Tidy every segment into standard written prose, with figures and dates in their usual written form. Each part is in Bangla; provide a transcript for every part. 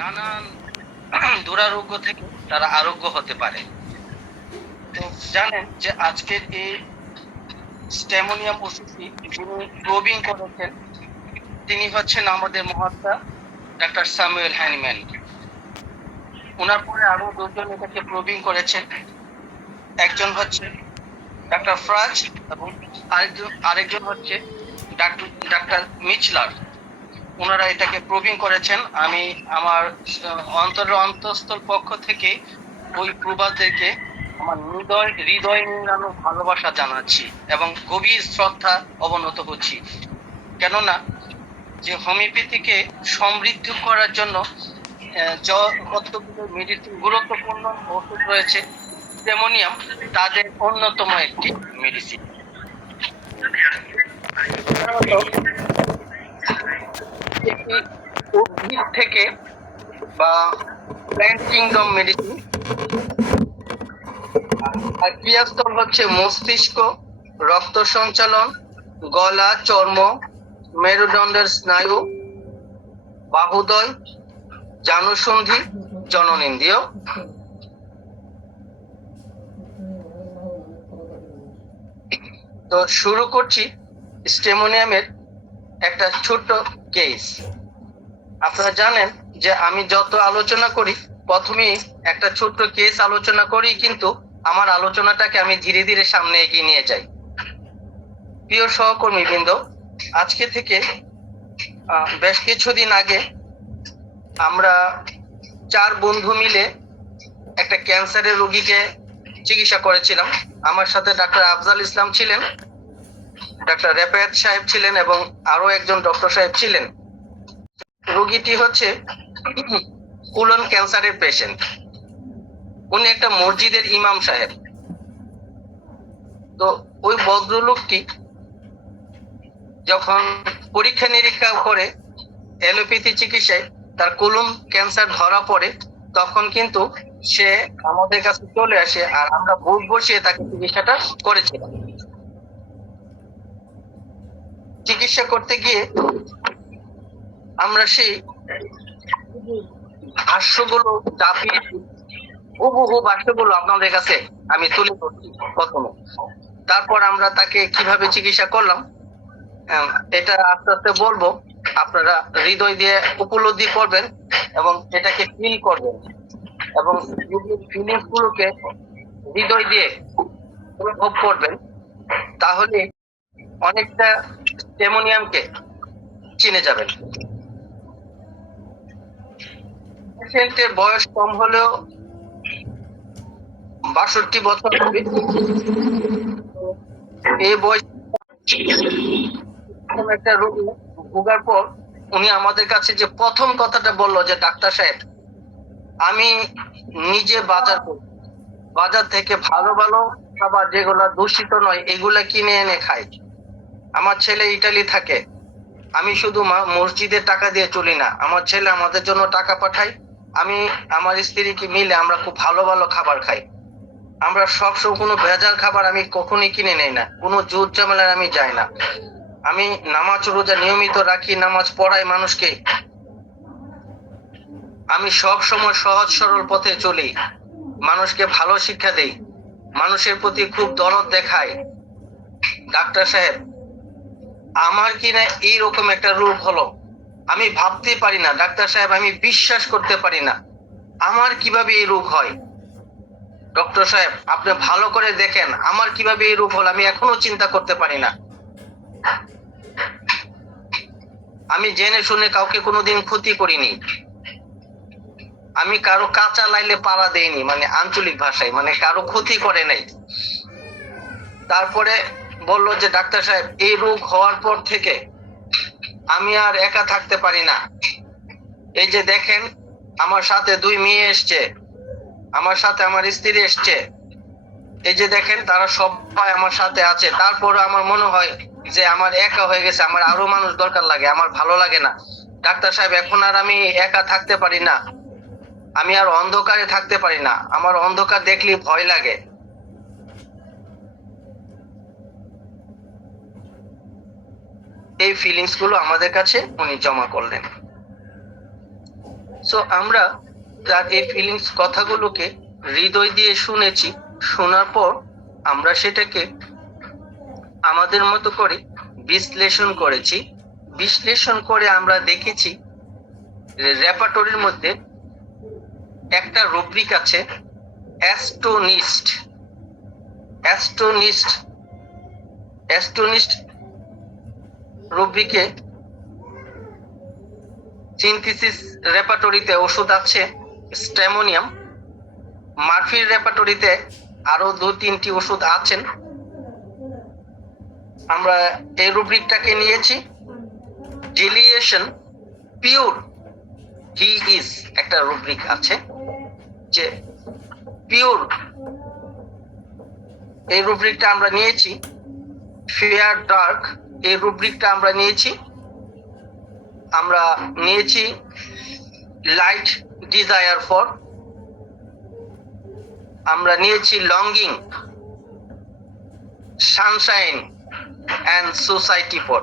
নানান দুরারোগ্য থেকে তারা আরোগ্য হতে পারে। তো জানেন যে আজকের এই স্টেমোনিয়াম ওষুধটি যিনি প্রবিং করেছেন তিনি হচ্ছেন আমাদের মহাত্মা ডাক্তার স্যামুয়েল হ্যানিম্যান। ওনার পরে আরো দুজন এটাকে প্রবিং করেছেন, একজন হচ্ছে ডাক্তার ফ্রাজ এবং আরেকজন হচ্ছে ডাক্তার মিচলার। ওনারা এটাকে প্রবিং করেছেন। আমি আমার অন্তঃস্থল পক্ষ থেকে ওই প্রবাদদেরকে আমার হৃদয় নিংড়ানো ভালোবাসা জানাচ্ছি এবং গভীর শ্রদ্ধা অবনত হচ্ছি। কেননা যে হোমিওপ্যাথিকে সমৃদ্ধ করার জন্য কতগুলো মেডিসিন গুরুত্বপূর্ণ ওষুধ রয়েছে, স্টেমোনিয়াম তাদের অন্যতম একটি মেডিসিন। উদ্ভিদ থেকে বা প্ল্যান্ট কিংডম মেডিসিন। আর ক্রিয়াস্থল হচ্ছে মস্তিষ্ক, রক্ত সঞ্চালন, গলা, চর্ম, মেরুদণ্ডের স্নায়ু, বাহুদয়, জানুসন্ধি, জননেন্দ্রিয়। তো শুরু করছি স্টেমোনিয়ামের একটা ছোট্ট কেস। আপনারা জানেন যে আমি যত আলোচনা করি প্রথমেই একটা ছোট্ট কেস আলোচনা করি, কিন্তু আমার আলোচনাটাকে আমি ধীরে ধীরে সামনে এগিয়ে নিয়ে যাই। প্রিয় সহকর্মী বৃন্দ, আজকে থেকে বেশ কিছুদিন আগে আমরা 4 বন্ধু মিলে একটা ক্যান্সারের রোগীকে চিকিৎসা করেছিলাম। আমার সাথে ডাক্তার আফজাল ইসলাম ছিলেন, ডাক্তার রেফায়েত সাহেব ছিলেন এবং আরো একজন ডক্টর সাহেব ছিলেন। রোগীটি হচ্ছে কোলন ক্যান্সারের পেশেন্ট। উনি একটা মসজিদের ইমাম সাহেব। তো ওই ভদ্রলোকটি যখন পরীক্ষা নিরীক্ষা করে অ্যালোপ্যাথি চিকিৎসায় তার কোলন ক্যান্সার ধরা পড়ে, তখন কিন্তু সে আমাদের কাছে চলে আসে আর আমরা বুক বসিয়ে তাকে চিকিৎসাটা করেছিলাম। চিকিৎসা করতে গিয়ে আমরা সেই ভাষ্যগুলো চাপিয়ে হুবহু ভাষ্যগুলো আপনাদের কাছে আমি তুলে ধরছি প্রথমে। তারপর আমরা তাকে কিভাবে চিকিৎসা করলাম এটা আস্তে আস্তে বলবো। আপনারা হৃদয় দিয়ে উপলব্ধি করবেন এবং এটাকে ফিল করবেন এবং ফিলিংস গুলোকে হৃদয় দিয়ে অনুভব করবেন, তাহলে অনেকটা স্টেমোনিয়ামকে চিনে যাবেন। পেশেন্টের বয়স কম হলেও 62 বছর হবে। এই বয়স একটা রোগী ভোগার পর উনি আমাদের কাছে যে প্রথম কথাটা বললো যে ডাক্তার সাহেব, আমি নিজে বাজার থেকে ভালো ভালো খাবার যেগুলা দূষিত নয় এগুলা কিনে এনে খাই। আমার ছেলে ইটালি থাকে, আমি শুধু মসজিদের টাকা দিয়ে চলি না, আমার ছেলে আমাদের জন্য টাকা পাঠায়, আমি আমার স্ত্রীকে মিলে আমরা খুব ভালো ভালো খাবার খাই। আমরা সবসময় কোনো ভেজাল খাবার আমি কখনোই কিনে নেই না, কোনো জোর ঝামেলায় আমি যাই না। আমি নামাজ রোজা নিয়মিত রাখি, নামাজ পড়াই মানুষকে। আমি সব সময় সহজ সরল পথে চলি, মানুষকে ভালো শিক্ষা দেই, মানুষের প্রতি খুব দরদ দেখাই। ডাক্তার সাহেব, আমার কিনা এইরকম একটা রোগ হলো, আমি ভাবতে পারি না। ডাক্তার সাহেব, আমি বিশ্বাস করতে পারি না আমার কিভাবে এই রোগ হয়। ডক্টর সাহেব, আপনি ভালো করে দেখেন আমার কিভাবে এই রোগ হলো, আমি এখনো চিন্তা করতে পারি না। আমি জেনে শুনে কাউকে কোনোদিন ক্ষতি করিনি, আমি কারো কাঁচা লাইলে পালা দেইনি, মানে আঞ্চলিক ভাষায়, মানে কারো ক্ষতি করে নাই। তারপরে বললো যে ডাক্তার সাহেব, এই রোগ হওয়ার পর থেকে আমি আর একা থাকতে পারি না। এই যে দেখেন আমার সাথে 2 মেয়ে এসছে, আমার সাথে আমার স্ত্রী এসছে, এই যে দেখেন তারা সবাই আমার সাথে আছে। তারপরে আমার মনে হয় যে আমার একা হয়ে গেছে, আমার আরো মানুষ দরকার লাগে, আমার ভালো লাগে না। ডাক্তার সাহেব, এখন আর আমি একা থাকতে পারি না, আমি আর অন্ধকারে থাকতে পারি না, আমার অন্ধকার দেখলে ভয় লাগে। এই ফিলিংস গুলো আমাদের কাছে উনি জমা করলেন। সো আমরা তার এই ফিলিংস কথাগুলোকে হৃদয় দিয়ে শুনেছি, শোনার পর আমরা সেটাকে আমাদের মতো করে বিশ্লেষণ করেছি। বিশ্লেষণ করে আমরা দেখেছি রেপার্টরির মধ্যে একটা রুব্রিক আছে, অ্যাস্টোনিস্ট। অ্যাস্টোনিস্ট অ্যাস্টোনিস্ট রুব্রিকে সিনথেসিস রেপার্টরিতে ওষুধ আছে স্ট্যামোনিয়াম, মার্ফির রেপার্টরিতে আরো 2-3টি ওষুধ আছেন। আমরা এই রুব্রিকটাকে নিয়েছি। ডিলিয়েশন পিওর হি ইজ একটা রুব্রিক আছে, যে পিওর, এই রুব্রিকটা আমরা নিয়েছি। ফেয়ার ডার্ক এই রুব্রিকটা আমরা নিয়েছি। আমরা নিয়েছি লাইট ডিজায়ার ফর, আমরা নিয়েছি longing, Sunshine and society for.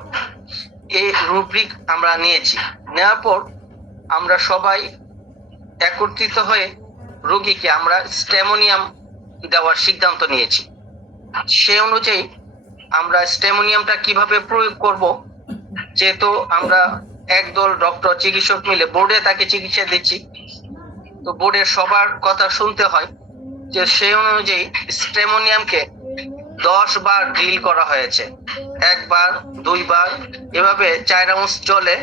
এই রুব্রিক আমরা নিয়েছি। নেওয়ার পর আমরা সবাই একত্রিত হয়ে রোগীকে আমরা স্ট্যামোনিয়াম দেওয়ার সিদ্ধান্ত নিয়েছি। সে অনুযায়ী আমরা স্ট্যামোনিয়ামটা কিভাবে প্রয়োগ করব, যেহেতু আমরা একদল ডক্টর চিকিৎসক মিলে বোর্ডে তাকে চিকিৎসা দিচ্ছি, তো বোর্ডের সবার কথা শুনতে হয়, যে সেই অনুযায়ী স্ট্যামোনিয়ামকে 10 বার ড্রিল করা হয়েছে। 1 বার 2 বার এভাবে 4 আউন্স জলে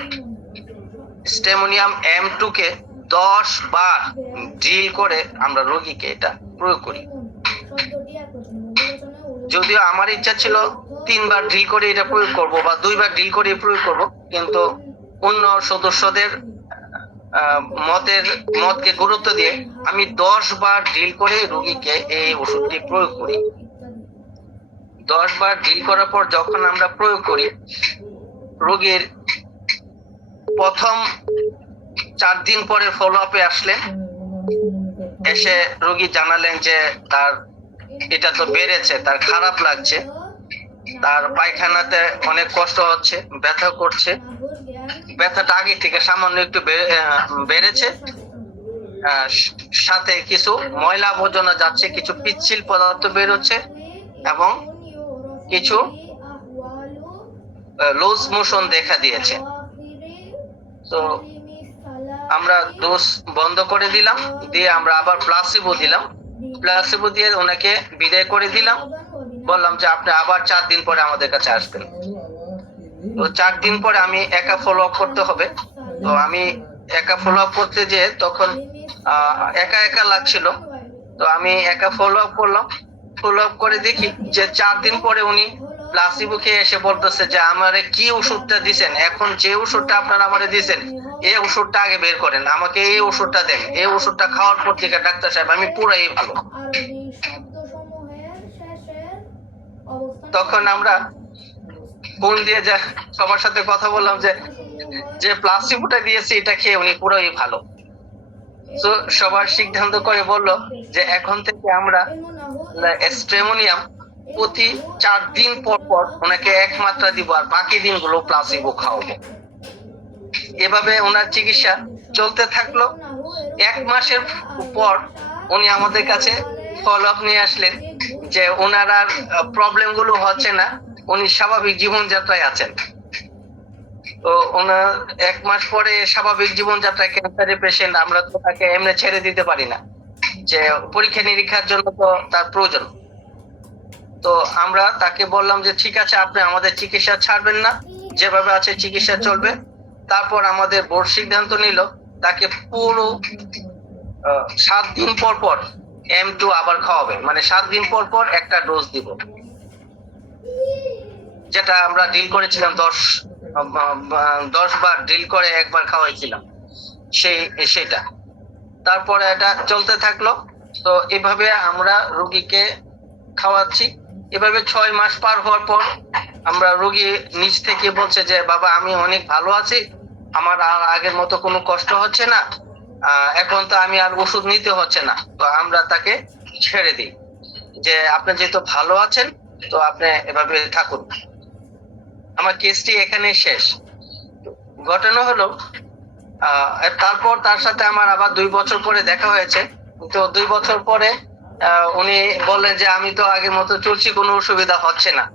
স্ট্যামোনিয়াম M2 কে 10 বার ড্রিল করে আমরা রোগীকে এটা প্রয়োগ করি। যদিও আমার ইচ্ছা ছিল 3 বার ড্রিল করে এটা প্রয়োগ করব বা 2 বার ড্রিল করে প্রয়োগ করব, কিন্তু অন্য সদস্যদের মতকে গুরুত্ব দিয়ে আমি 10 বার ড্রিল করে রোগীকে এই ওষুধটি প্রয়োগ করি। 10 বার ড্রিল করার পর যখন আমরা প্রয়োগ করি, রোগীর প্রথম 4 দিন পরে ফলো আপে আসলেন, এসে রোগী জানালেন যে তার এটা তো বেড়েছে, তার খারাপ লাগছে, তার পায়খানাতে অনেক কষ্ট হচ্ছে, ব্যথা করছে, ব্যথাটা আগে থেকে সামান্য একটু বেড়েছে, সাথে কিছু ময়লা আবর্জনা যাচ্ছে, কিছু পিচ্ছিল পদার্থ বের হচ্ছে এবং কিছু লুজ মোশন দেখা দিয়েছে। তো আমরা ডোজ বন্ধ করে দিলাম, দিয়ে আমরা আবার প্লাসিবো দিলাম। প্লাসিবো দিয়ে ওনাকে বিদায় করে দিলাম, বললাম যে আপনি আবার 4 দিন পরে আমাদের কাছে আসবেন। তো 4 দিন পরে আমি একা ফলো আপ করতে হবে। তো আমি একা ফলো আপ করতে যেয়ে তখন একা একা লাগছিল, তো আমি একা ফলো আপ করলাম। ফলো আপ করে দেখি যে 4 দিন পরে উনি প্লাসিবো খেয়ে এসে বলতেছে যে আমারে কি ওষুধটা দিছেন, এখন যে ওষুধটা আপনারা আমারে দিছেন এই ওষুধটা আগে বের করেন, আমাকে এই ওষুধটা দেন, এই ওষুধটা খাওয়ার পর থেকে ডাক্তার সাহেব আমি পুরাই ভালো। তখন আমরা ফোন দিয়ে যা সবার সাথে কথা বললাম যে প্লাসিবোটা দিয়েছি এটা খেয়ে উনি পুরোই ভালো। তো সবার সিদ্ধান্ত করে বলল যে এখন থেকে আমরা স্ট্যামোনিয়াম প্রতি 4 দিন পর পর ওনাকে 1 মাত্রা দিব, আর বাকি দিনগুলো প্লাসিবো খাওয়াবো। এভাবে ওনার চিকিৎসা চলতে থাকলো। 1 মাসের পর উনি আমাদের কাছে ফলো আপ নিয়ে আসলেন যে ওনার আর প্রবলেম গুলো হচ্ছে না, উনি স্বাভাবিক জীবনযাত্রায় আছেন। তো ওনার 1 মাস পরে স্বাভাবিক জীবনযাত্রায়, ক্যান্সারের পেশেন্ট, আমরা তো তাকে এমনি ছেড়ে দিতে পারি না, যে পরীক্ষা নিরীক্ষার জন্য তো তার প্রয়োজন। তো আমরা তাকে বললাম যে ঠিক আছে আপনি আমাদের চিকিৎসা ছাড়বেন না, যেভাবে আছে চিকিৎসা চলবে। তারপর আমাদের বোর্ড সিদ্ধান্ত নিল তাকে পুরো 7 দিন পর পর M2 আবার খাওয়াবে, মানে 7 দিন পর পর একটা ডোজ দিব, যেটা আমরা ডিল করেছিলাম 10 বার ডিল করে 1 বার খাওয়াইছিলাম সেটা। তারপরে এটা চলতে থাকলো। তো এভাবে আমরা রোগীকে খাওয়াচ্ছি। এভাবে 6 মাস পার হওয়ার পর আমরা রোগী নিজ থেকে বলছে যে বাবা আমি অনেক ভালো আছি, আমার আর আগের মতো কোনো কষ্ট হচ্ছে না, এখন তো আমি আর ওষুধ নিতে হচ্ছে না। তো আমরা তাকে ছেড়ে দিই যে আপনি যেহেতু ভালো আছেন তো আপনি এভাবে থাকুন। আমার কেসটি এখানে শেষ। ঘটনা হলো তারপর তার সাথে আমার আবার 2 বছর পরে দেখা হয়েছে। তো 2 বছর পরে উনি বললেন যে আমি তো আগের মতো চলছি, কোনো অসুবিধা হচ্ছে না।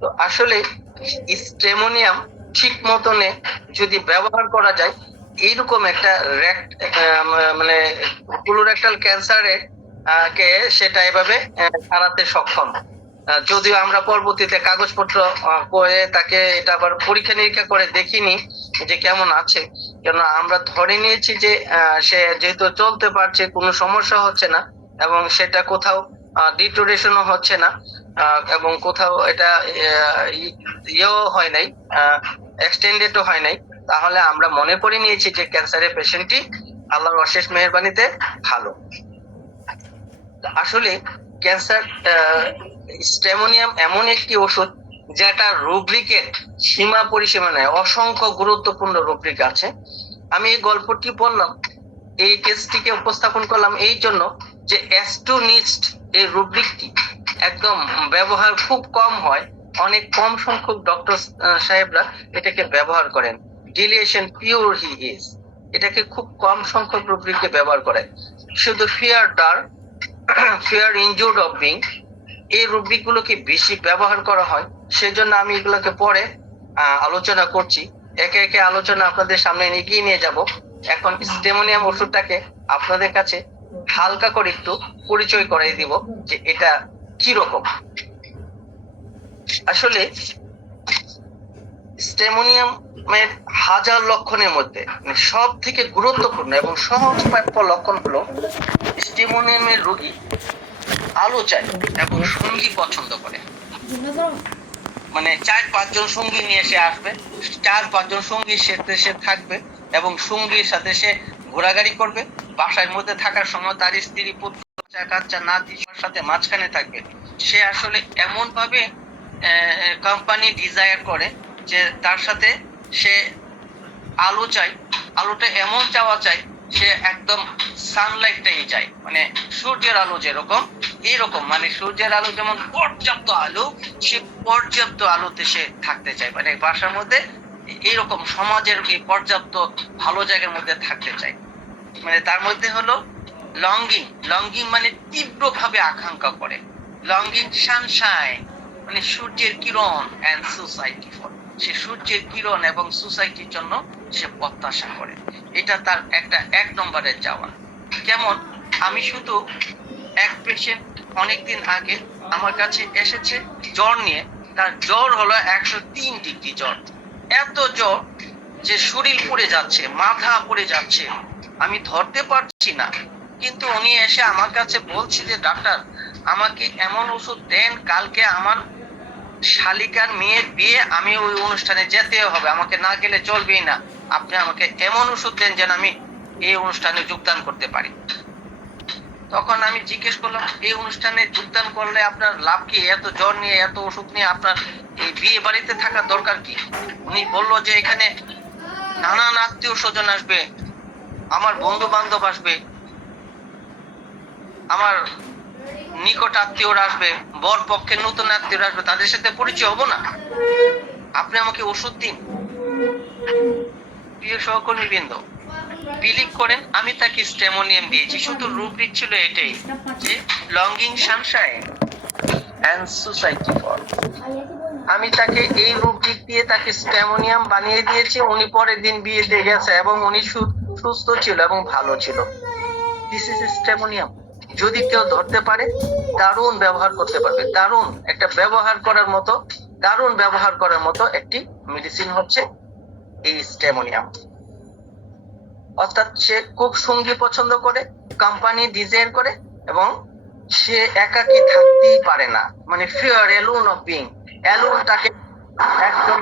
তো আসলে স্টেমোনিয়াম ঠিক মতনে যদি ব্যবহার করা যায়, এইরকম একটা মানে কোলোরেক্টাল ক্যান্সারে কে সেটা এভাবে সারাতে সক্ষম। যদিও আমরা পরবর্তীতে কাগজপত্র করে তাকে এটা আবার পরীক্ষা নিরীক্ষা করে দেখিনি যে কেমন আছে, কেন আমরা ধরে নিয়েছি যে সে যেহেতু চলতে পারছে, কোনো সমস্যা হচ্ছে না এবং সেটা কোথাও ডিটোরেশনও হচ্ছে না, এবং কোথাও এটা ইয়েও হয় নাই, এক্সটেন্ডেডও হয় নাই, তাহলে আমরা মনে করে নিয়েছি যে ক্যান্সারের পেশেন্টটি আল্লাহর অশেষ মেহেরবানিতে ভালো। আসলে ক্যান্সার স্টেমোনিয়াম এমন একটি ওষুধ যেটা রুব্রিকের সীমা পরিসীমা নেয়, অসংখ্য গুরুত্বপূর্ণ রুব্রিক আছে। আমি এই গল্পটি বললাম, এই কেসটিকে উপস্থাপন করলাম এই জন্য যে অ্যাস্টোনিস্ট এই রুব্রিকটি একদম ব্যবহার খুব কম হয়, অনেক কম সংখ্যক ডক্টর সাহেবরা এটাকে ব্যবহার করেন। ডিলিয়েশন পিওর হি ইজ, এটাকে খুব কম সংখ্যক রুব্রিকে ব্যবহার করেন। শুধু fear der, fear injured of being, এই রুব্রিক গুলোকে বেশি ব্যবহার করা হয়। সেজন্য আমি এগুলোকে পরে আলোচনা করছি, একে একে আলোচনা আপনাদের সামনে এগিয়ে নিয়ে যাব। এখন স্টেমোনিয়াম ওষুধটাকে আপনাদের কাছে হালকা করে একটু পরিচয় করাই দিব যে এটা কি রকম। আসলে স্টেমোনিয়ামের হাজার লক্ষণের মধ্যে সব থেকে গুরুত্বপূর্ণ এবং সহজপাঠ্য লক্ষণ হলো স্টেমোনিয়ামের রোগী আলো চায় এবং সঙ্গী পছন্দ করে। মানে 4-5 জন সঙ্গী নিয়ে সে আসবে, 4-5 জন সঙ্গীর সাথে সে থাকবে এবং সঙ্গীর সাথে সে ঘোরাঘুরি করবে। বাসার মধ্যে থাকার সময় তার স্ত্রী, পুত্র, বাচ্চা, নাতি সাথে মাঝখানে থাকবে। সে আসলে এমন ভাবে কোম্পানি ডিজায়ার করে যে তার সাথে সে আলো চাই, আলোটা এমন চাওয়া চাই সে একদম সানলাইটটাই চাই, মানে সূর্যের আলো যেরকম এইরকম, মানে সূর্যের আলো যেমন পর্যাপ্ত আলো, সে পর্যাপ্ত আলোতে সে থাকতে চায়, মানে বাসার মধ্যে এইরকম সমাজের এই পর্যাপ্ত ভালো জায়গার মধ্যে থাকতে চায়। মানে তার মধ্যে হলো লঙ্গিং, লঙ্গিং মানে তীব্রভাবে আকাঙ্ক্ষা করে, লঙ্গিং সানশাইন মানে সূর্যের কিরণ, এন্ড সোসাইটি ফর, সে সূর্যের কিরণ এবং সোসাইটির জন্য সে প্রত্যাশা করে। এটা তার একটা 1 নম্বরের চাওয়া। কেমন, আমি শুধু এক পেশেন্ট অনেকদিন আগে আমার কাছে এসেছে জ্বর নিয়ে, তার জ্বর হলো 103 ডিগ্রি জ্বর, এত জ্বর যে শরীর পুড়ে যাচ্ছে, মাথা পুড়ে যাচ্ছে, আমি ধরতে পারছি না। কিন্তু উনি এসে আমার কাছে বলছে যে ডাক্তার আমাকে এমন ওষুধ দেন, কালকে আমার শালিকার মেয়ের বিয়ে, আমি ওই অনুষ্ঠানে যেতে হবে, আমাকে না গেলে চলবেই না, আপনি আমাকে এমন ওষুধ দেন যেন আমি এই অনুষ্ঠানে যোগদান করতে পারি। তখন আমি জিজ্ঞেস করলাম এই অনুষ্ঠানে যোগদান করলে আপনার লাভ কি, এত জ্বর নিয়ে এত ওষুধ নিয়ে আপনার এই বিয়ে বাড়িতে থাকার দরকার কি? উনি বলল যে এখানে নানান আত্মীয় স্বজন আসবে, আমার বন্ধু বান্ধব আসবে, আমার নিকট আত্মীয়রা আসবে, বর পক্ষের নতুন আত্মীয়রা আসবে, তাদের সাথে পরিচয় হবো না, আপনি আমাকে ওষুধ দিন। প্রিয় সহকর্মী বৃন্দ, বিলিভ করেন আমি তাকে স্টেমোনিয়াম দিয়েছি, শুধু রুব্রিক ছিল এটাই যে longing sunshine and society for. আমি তাকে এই রুব্রিক দিয়ে তাকে স্টেমোনিয়াম বানিয়ে দিয়েছি। উনি পরের দিন বিয়েতে গেছে এবং উনি সুস্থ ছিল এবং ভালো ছিল। This is stramonium. যদি কেউ ধরতে পারে দারুণ ব্যবহার করতে পারবে, দারুণ একটা ব্যবহার করার মতো, দারুণ ব্যবহার করার মতো একটি মেডিসিন হচ্ছে এই স্টেমোনিয়াম। অর্থাৎ সে খুব সঙ্গী পছন্দ করে, কোম্পানি ডিজাইন করে এবং সে একাকী থাকতেই পারে না, মানে ফিয়ার অ্যালোন অফ বিং, অ্যালোনটাকে একদম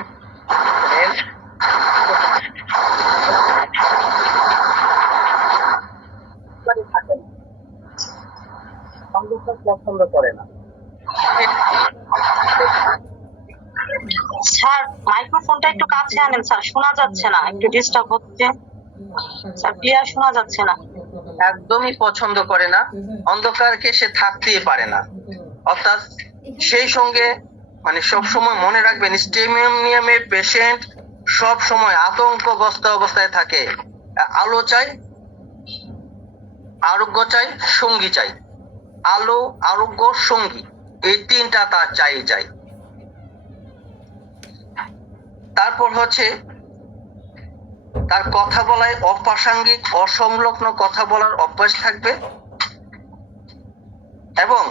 পছন্দ করে না। স্যার মাইক্রোফোনটা একটু কাছে আনেন স্যার, শোনা যাচ্ছে না, একটু ডিস্টার্ব হচ্ছে স্যার, ক্লিয়ার শোনা যাচ্ছে না। একদমই পছন্দ করে না, অন্ধকারকে সে থাকতেই পারে না। অর্থাৎ সেই সঙ্গে মানে সব সময় মনে রাখবেন স্টেমোনিয়ামের পেশেন্ট সব সময় আতঙ্কগ্রস্ত অবস্থায় থাকে। আলো চাই, আরোগ্য চাই, সঙ্গী চাই। আলো, আরোগ্য, সঙ্গী, এই তিনটা তার চাই। তারপর হচ্ছে তার কথা বলায় অপ্রাসঙ্গিক অসংলগ্ন কথা বলার অভ্যাস থাকবে, এবং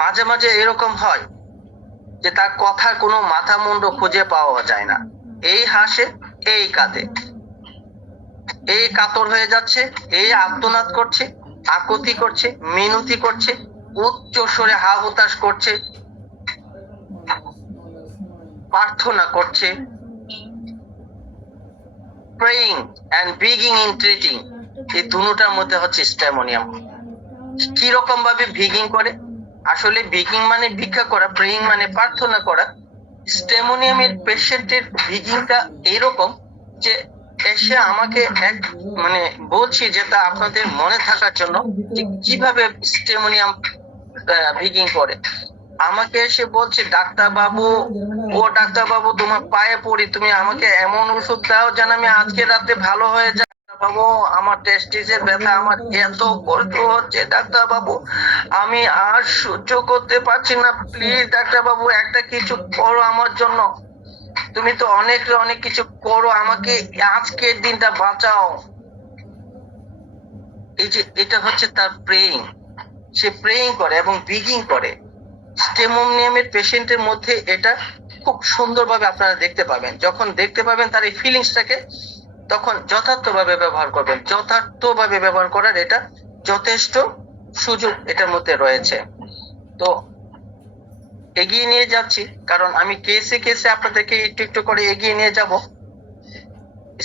মাঝে মাঝে এরকম হয় যে তার কথার কোনো মাথা মুন্ড খুঁজে পাওয়া যায় না। এই হাসে, এই কাঁদে, এই কাতর হয়ে যাচ্ছে, এই আর্তনাদ করছে, আকুতি করছে, মিনতি করছে, উচ্চ স্বরে হা হুতাশ করছে, প্রার্থনা করছে। প্রেইং এন্ড বিগিং ইন ট্রিটিং, এই দুটোটার মধ্যে হচ্ছে স্টেমোনিয়াম। কি রকম ভাবে বিগিং করে? আসলে বিগিং মানে ভিক্ষা করা, প্রেইং মানে প্রার্থনা করা। স্টেমোনিয়ামের পেশেন্টের বিগিংটা এইরকম যে এসে আমাকে এক মানে বলছি যেটা আপনাদের মনে থাকার জন্য যে কিভাবে স্টেমোনিয়াম বিগিং করে। আমাকে এসে বলছে, ডাক্তার বাবু, ও ডাক্তার বাবু, তোমার পায়ে পড়ি, তুমি আমাকে এমন ওষুধ দাও যেন আমি আজকে রাতে ভালো হয়ে যাই। বাবু, আমার টেস্টিসের ব্যথা আমার এত কষ্ট হচ্ছে ডাক্তার বাবু, আমি আর সহ্য করতে পারছি না, প্লিজ ডাক্তার বাবু একটা কিছু করো আমার জন্য, তুমি তো অনেক কিছু করো, আমাকে আজকের দিনটা বাঁচাও। এই যে এটা হচ্ছে তার প্রেইং, সে প্রেইং করে এবং বিগিং করে। স্টেমোনিয়ামের পেশেন্টের মধ্যে এটা খুব সুন্দরভাবে আপনারা দেখতে পাবেন। যখন দেখতে পাবেন তার এই ফিলিংসটাকে, তখন যথার্থভাবে ব্যবহার করবেন। যথার্থভাবে ব্যবহার করার এটা যথেষ্ট সুযোগ এটার মধ্যে রয়েছে। তো এগিয়ে নিয়ে যাচ্ছি, কারণ আমি কেসে আপনাদেরকে একটু করে এগিয়ে নিয়ে যাব।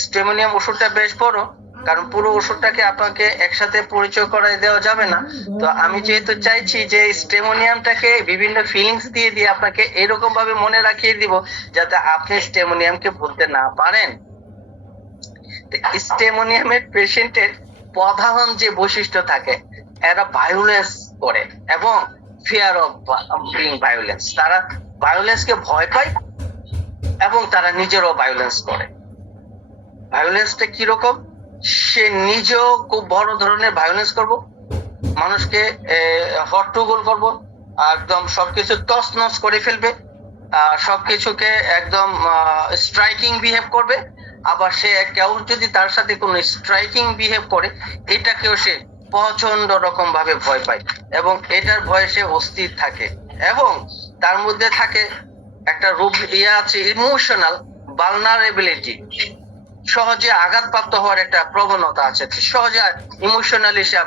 স্টেমোনিয়াম ওষুধটা বেশ বড়, কারণ পুরো ওষুধটাকে আপনাকে একসাথে পরিচয় করাই দেওয়া যাবে না। তো আমি যেহেতু চাইছি যে স্টেমোনিয়ামটাকে বিভিন্ন ফিলিংস দিয়ে আপনাকে এরকম ভাবে মনে রাখিয়ে দিব যাতে আপনি স্টেমোনিয়ামকে ভুলতে না পারেন। স্টেমোনিয়ামের পেশেন্টের প্রধান যে বৈশিষ্ট্য থাকে, এরা ভায়োলেন্স করে এবং ফিয়ার অফ বিং ভায়োলেন্স, তারা ভায়োলেন্সকে ভয় পায় এবং তারা নিজেরও ভায়োলেন্স করে। ভায়োলেন্সটা কিরকম? সে নিজেও খুব বড় ধরনের ভায়োলেন্স করব, মানুষকে হট্টগোল করব, একদম সবকিছু তছনছ করে ফেলবে, সবকিছুকে একদম স্ট্রাইকিং বিহেভ করবে। আবার সে কেউ যদি তার সাথে কোনো স্ট্রাইকিং বিহেভ করে, এটাকেও সে প্রচন্ড রকম ভাবে ভয় পায় এবং এটার ভয়ে সে অস্থির থাকে। এবং তার মধ্যে থাকে একটা রূপ আছে ইমোশনাল ভালনারেবিলিটি, সহজে আঘাতপ্রাপ্ত হওয়ার একটা প্রবণতা আছে, সহজে ইমোশনালি সে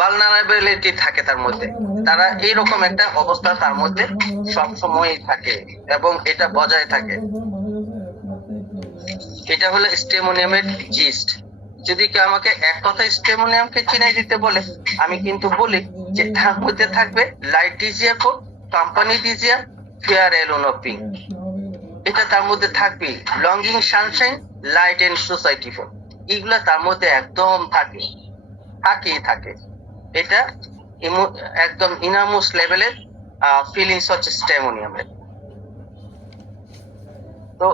ভালনারেবিলিটি থাকে তার মধ্যে। তারা এইরকম একটা অবস্থা তার মধ্যে সবসময় থাকে এবং এটা বজায় থাকে। এটা হলো স্টেমোনিয়ামের জিস্ট। যদি কেউ আমাকে এক কথায় স্টেমোনিয়ামকে চিনাই দিতে বলে, আমি কিন্তু বলি যে তার মধ্যে থাকবে লাইট ডিজিয়া কোড, কোম্পানি ডিজিয়া, ফেয়ার এলোনোপিং, এটা তার মধ্যে থাকবে। Longing sunshine, light and society for, এগুলা তার মধ্যে একদম থাকে। এটা একদম ইনামোস লেভেলের ফিলিংস হচ্ছে স্টেমোনিয়ামের। তো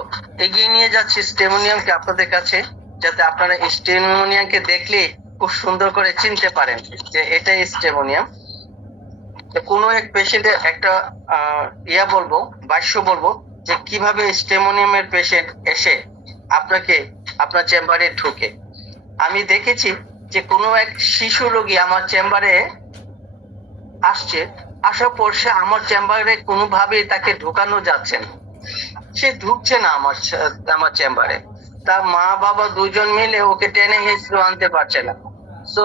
এগিয়ে নিয়ে যাচ্ছি স্টেমোনিয়ামকে আপনাদের কাছে, যাতে আপনারা স্টেমোনিয়ামকে দেখলে খুব সুন্দর করে চিনতে পারেন যে এটাই স্টেমোনিয়াম। কোনো এক পেশেন্টের একটা বাক্য বলবো যে কিভাবে স্টেমোনিয়ামের পেশেন্ট এসে আপনার চেম্বারে ঢুকে। আমি দেখেছি যে কোনো এক শিশু রোগী আমার চেম্বারে আসার পর সে আমার চেম্বারে কোনোভাবেই তাকে ঢুকানো যাচ্ছে না, সে ঢুকছে না আমার চেম্বারে। তার মা বাবা দুজন মিলে ওকে টেনে হিঁচড়ে আনতে পারছে না। তো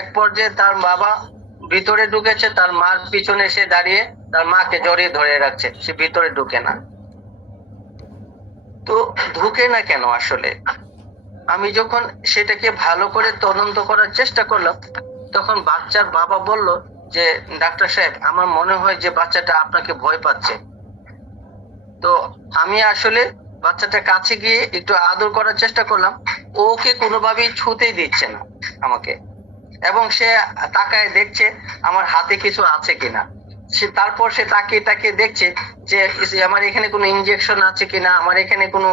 এক পর্যায়ে তার বাবা ভিতরে ঢুকেছে, তার মার পিছনে সে দাঁড়িয়ে তার মাকে জড়িয়ে ধরে রাখছে, সে ভিতরে ঢুকে না। তো ঢুকে না কেন? আসলে আমি যখন সেটাকে ভালো করে তদন্ত করার চেষ্টা করলাম, তখন বাচ্চার বাবা বলল যে ডাক্তার সাহেব, আমার মনে হয় যে বাচ্চাটা আপনাকে ভয় পাচ্ছে। তো আমি আসলে বাচ্চাটা কাছে গিয়ে একটু আদর করার চেষ্টা করলাম, ওকে কোনোভাবেই ছুতেই দিচ্ছে না আমাকে, এবং সে তাকায় দেখছে আমার হাতে কিছু আছে কিনা। তারপর সে তাকে তাকে দেখছে যে আমার এখানে কোনো ইনজেকশন আছে কিনা, আমার এখানে কোনো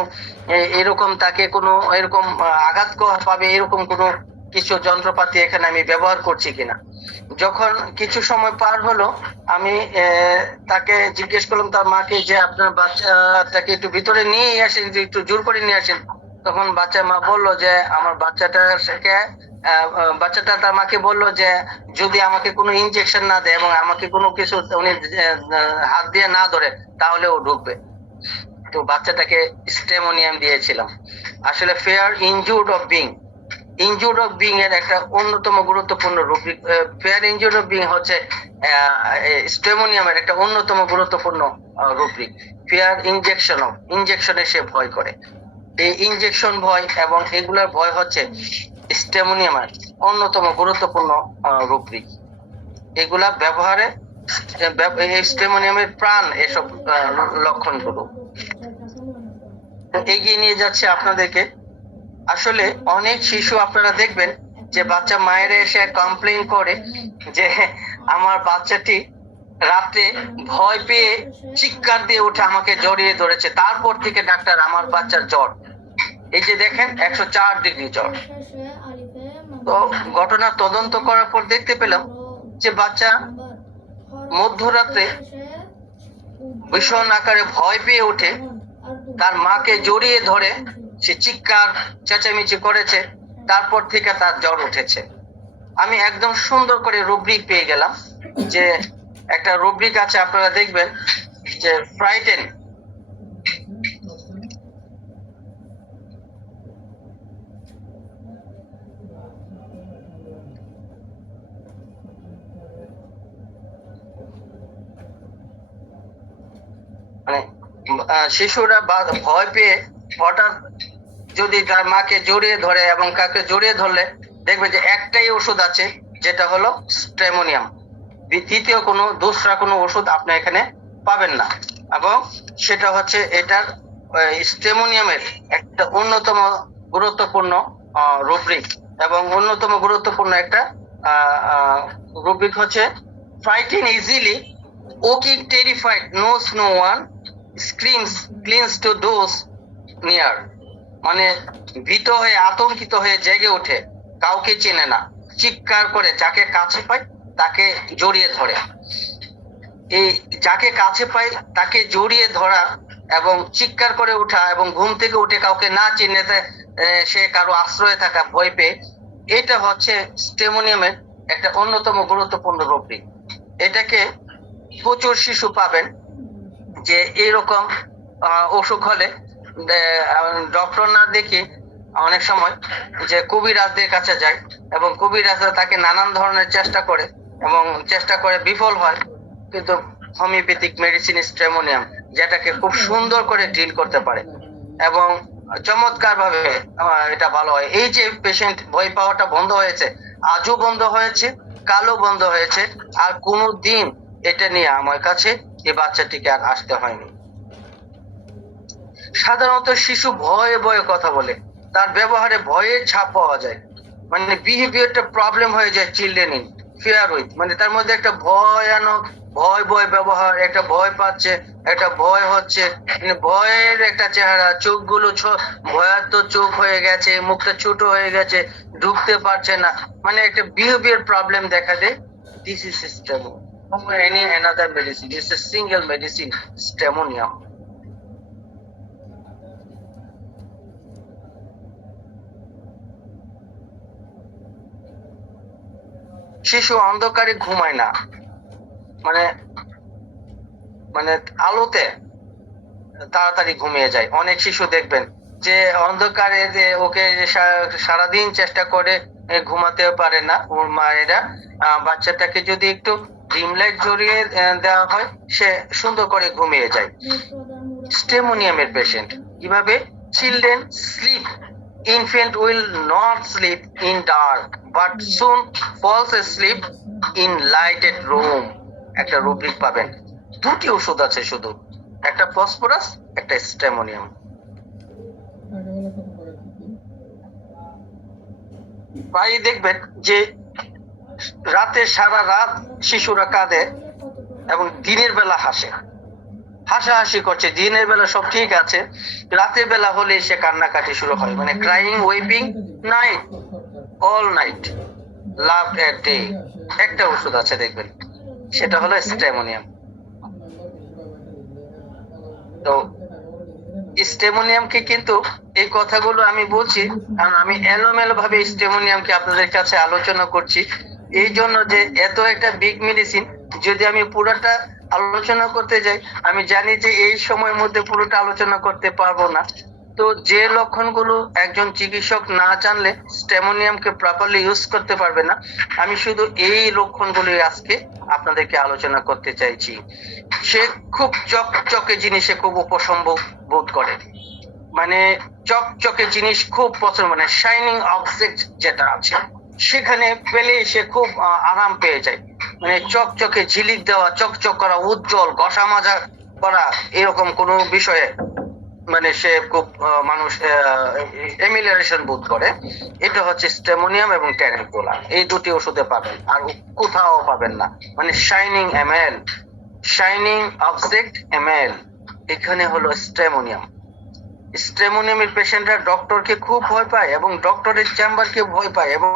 এরকম তাকে কোনো এরকম আঘাত পাবে এরকম কোনো কিছু যন্ত্রপাতি এখানে আমি ব্যবহার করছি কিনা। যখন কিছু সময় পার হলো, আমি তাকে জিজ্ঞেস করলাম তার মাকে যে আপনার বাচ্চাটাকে একটু ভিতরে নিয়ে আসেন, যে একটু জোর করে নিয়ে আসেন। তখন বাচ্চার মা বললো যে আমার বাচ্চাটা তার মাকে বললো যে যদি আমাকে কোনো ইনজেকশন না দেয় এবং আমাকে কোনো কিছু উনি হাত দিয়ে না ধরে তাহলে ও ঢুকবে। তো বাচ্চাটাকে স্টেমোনিয়াম দিয়েছিলাম। আসলে ফেয়ার ইনজুর্ড অফ বিং এর একটা অন্যতম গুরুত্বপূর্ণ রূপিক। ফেয়ার ইনজুর্ড অফ বিং হচ্ছে স্টেমোনিয়ামের একটা অন্যতম গুরুত্বপূর্ণ রূপিক। ফেয়ার ইনজেকশনে সে ভয় করে। এই ইনজেকশন ভয় এবং এগুলোর ভয় হচ্ছে স্টেমোনিয়ামের অন্যতম গুরুত্বপূর্ণ রূপিক। এগুলা ব্যবহারে স্টেমোনিয়ামের প্রাণ এসব লক্ষণগুলো। এগিয়ে নিয়ে যাচ্ছে আপনাদেরকে। আসলে অনেক শিশু আপনারা দেখবেন যে বাচ্চা মায়ের এসে কমপ্লেইন করে যে আমার বাচ্চাটি রাতে ভয় পেয়ে চিৎকার দিয়ে উঠে আমাকে জড়িয়ে ধরেছে, তারপর থেকে ডাক্তার আমার বাচ্চার জ্বর, এই যে দেখেন 104 ডিগ্রি জ্বর। তো ঘটনা তদন্ত করার পর দেখতে পেলাম যে বাচ্চা মধ্যরাত্রে ভীষণ আকারে ভয় পেয়ে উঠে তার মাকে জড়িয়ে ধরে সে চিৎকার চেঁচামেচি করেছে, তারপর থেকে তার জ্বর উঠেছে। আমি একদম সুন্দর করে রুব্রিক পেয়ে গেলাম, যে একটা রুব্রিক আছে আপনারা দেখবেন যে ফ্রাইটেন। মানে শিশুরা ভয় পেয়ে হঠাৎ যদি তার মাকে জড়িয়ে ধরে এবং কাকে জড়িয়ে ধরলে দেখবে যে একটাই ওষুধ আছে, যেটা হলো স্টেমোনিয়াম। দ্বিতীয় কোনো দোসরা কোনো ওষুধ আপনি এখানে পাবেন না। এবং সেটা হচ্ছে এটার স্টেমোনিয়ামের একটা অন্যতম গুরুত্বপূর্ণ রুব্রিক এবং অন্যতম গুরুত্বপূর্ণ একটা রুব্রিক হচ্ছে frightened easily, waking terrified, knows no one, screams clings to those near. মানে ভীত হয়ে আতঙ্কিত হয়ে জেগে ওঠে, কাউকে চেনে না, চিৎকার করে যাকে কাছে পায় তাকে জড়িয়ে ধরে। এই যাকে কাছে পায় তাকে জড়িয়ে ধরা এবং চিৎকার করে ওঠা এবং ঘুম থেকে উঠে কাউকে না চিনে সে কারো আশ্রয়ে থাকা ভয় পেয়ে, এটা হচ্ছে স্টেমোনিয়ামের একটা অন্যতম গুরুত্বপূর্ণ রূপিক। এটাকে প্রচুর শিশু পাবেন যে এরকম অসুখ হলে ডক্টর না দেখি অনেক সময় যে কবিরাজদের কাছে যায় এবং কবিরাজরা তাকে নানান ধরনের চেষ্টা করে বিফল হয়, কিন্তু হোমিওপ্যাথিক মেডিসিন স্টেমোনিয়াম যেটাকে খুব সুন্দর করে ডিল করতে পারে এবং চমৎকার ভাবে এটা ভালো হয়। এই যে পেশেন্ট ভয় পাওয়াটা বন্ধ হয়েছে, আজও বন্ধ হয়েছে, কালও বন্ধ হয়েছে, আর কোনো দিন এটা নিয়ে আমার কাছে এই বাচ্চাটিকে আর আসতে হয়নি। সাধারণত শিশু ভয়ে ভয়ে কথা বলে, তার ব্যবহারে ভয়ের ছাপ পাওয়া যায়, মানে বিহেভিয়ারটা প্রবলেম হয়ে যায় চিলড্রেন ইন ফিয়ার উইথ, মানে তার মধ্যে একটা ভয়ানক ভয় ব্যবহার, একটা ভয় পাচ্ছে, একটা ভয় হচ্ছে, মানে ভয়ের একটা চেহারা, চোখগুলো ভয়ার্ত চোখ হয়ে গেছে, মুখটা ছোট হয়ে গেছে, ঢুকতে পারছে না, মানে একটা বিহেভিয়ার প্রবলেম দেখা দেয়। This is stramonium. Any another medicine, it's a single medicine, stramonium. শিশু অন্ধকারে ঘুমায় না, মানে মানে আলোতে তাড়াতাড়ি ঘুমিয়ে যায়। অনেক শিশু দেখবেন যে অন্ধকারে যে ওকে সারাদিন চেষ্টা করে ঘুমাতেও পারে না ওর মায়েরা। বাচ্চাটাকে যদি একটু ডিম লাইট জড়িয়ে দেওয়া হয় সে সুন্দর করে ঘুমিয়ে যায়। স্টেমোনিয়ামের পেশেন্ট কিভাবে? Children sleep, infant will not sleep in dark but soon falls asleep in lighted room। একটা রুব্রিক পাবেন। দুটি ওষুধ আছে শুধু, একটা ফসফরাস, একটা স্টেমোনিয়াম। প্রায় দেখবেন যে রাতে সারা রাত শিশুরা কাঁদে এবং দিনের বেলা হাসে, হাসাহাসি করছে, দিনের বেলা সব ঠিক আছে, রাতের বেলা হলে সে কান্নাকাটি শুরু হয়, মানে ক্রাইং ওয়েপিং নাইট, অল নাইট, লাভ এট ডে। একটা ওষুধ আছে দেখবেন, সেটা হলো স্টেমোনিয়াম। তো স্টেমোনিয়ামকে কিন্তু এই কথাগুলো আমি বলছি কারণ আমি এলোমেলো ভাবে স্টেমোনিয়ামকে আপনাদের কাছে আলোচনা করছি, এই জন্য যে এত একটা বিগ মেডিসিন যদি আমি পুরোটা আলোচনা করতে যাই, আমি জানি যে এই সময়ের মধ্যে পুরোটা আলোচনা করতে পারবো না। তো যে লক্ষণগুলো একজন চিকিৎসক না জানলে স্টেমোনিয়ামকে প্রপারলি ইউজ করতে পারবে না, আমি শুধু এই লক্ষণগুলো আজকে আপনাদেরকে আলোচনা করতে চাইছি। সে খুব চকচকে জিনিসে খুব উপসম্ভ বোধ করে, মানে চকচকে জিনিস খুব পছন্দ, মানে শাইনিং অবজেক্ট যেটা আছে সেখানে পেলে সে খুব আরাম পেয়ে যায়, মানে চকচকে ঝিলিক দেওয়া, চকচক করা, উজ্জ্বল, ঘষা মাজা করা, এরকম কোনো বিষয়ে মানে সে খুব মানুষ এমিলারেশন বোধ করে। এটা হচ্ছে স্টেমোনিয়াম এবং ট্যারেন্টুলা, এই দুটি ওষুধে পাবেন, আর কোথাও পাবেন না। মানে shining ML, shining object ML, এখানে হলো স্টেমোনিয়াম। স্টেমোনিয়ামের পেশেন্টরা ডক্টরকে খুব ভয় পায় এবং ডক্টরের চেম্বারকে ভয় পায় এবং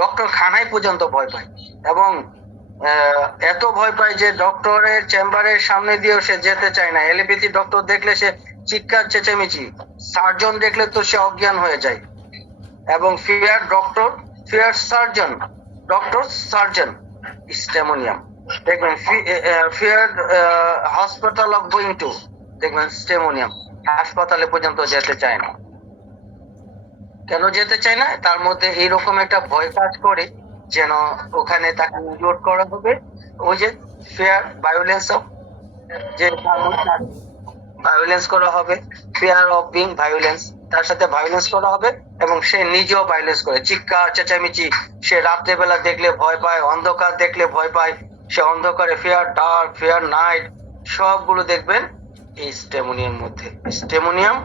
ডক্টর খানায় পর্যন্ত ভয় পায়, এবং এত ভয় পায় যে ডক্টরের চেম্বারের সামনে দিয়েও সে যেতে চায় না। এলোপ্যাথি ডক্টর দেখলে সে চিৎকার চেঁচামেচি, সার্জন দেখলে তো সে অজ্ঞান হয়ে যায়। এবং fear doctor, fear surgeon, doctor surgeon, stramonium দেখবেন। Fear hospital of going to, দেখবেন স্টেমোনিয়াম, হাসপাতালে পর্যন্ত যেতে চায় না। কেন যেতে চায় না? তার মধ্যে এইরকম একটা ভয় কাজ করে যেন ওখানে তাকে ইনজোর করা হবে, ওই যে ফেয়ার ভায়োলেন্স অফ, যে ভায়োলেন্স করা হবে, ফিয়ার অফ বিং ভায়োলেন্স, তার সাথে ভায়োলেন্স করা হবে এবং সে নিজেও ভায়োলেন্স করে, চিৎকার চেঁচামেচি, সে রাত্রেবেলা দেখলে ভয় পায়, অন্ধকার দেখলে ভয় পায়, সে অন্ধকারে, ফিয়ার ডার্ক, ফিয়ার নাইট, সবগুলো দেখবেন এই স্টেমোনিয়াম মধ্যে। স্টেমোনিয়াম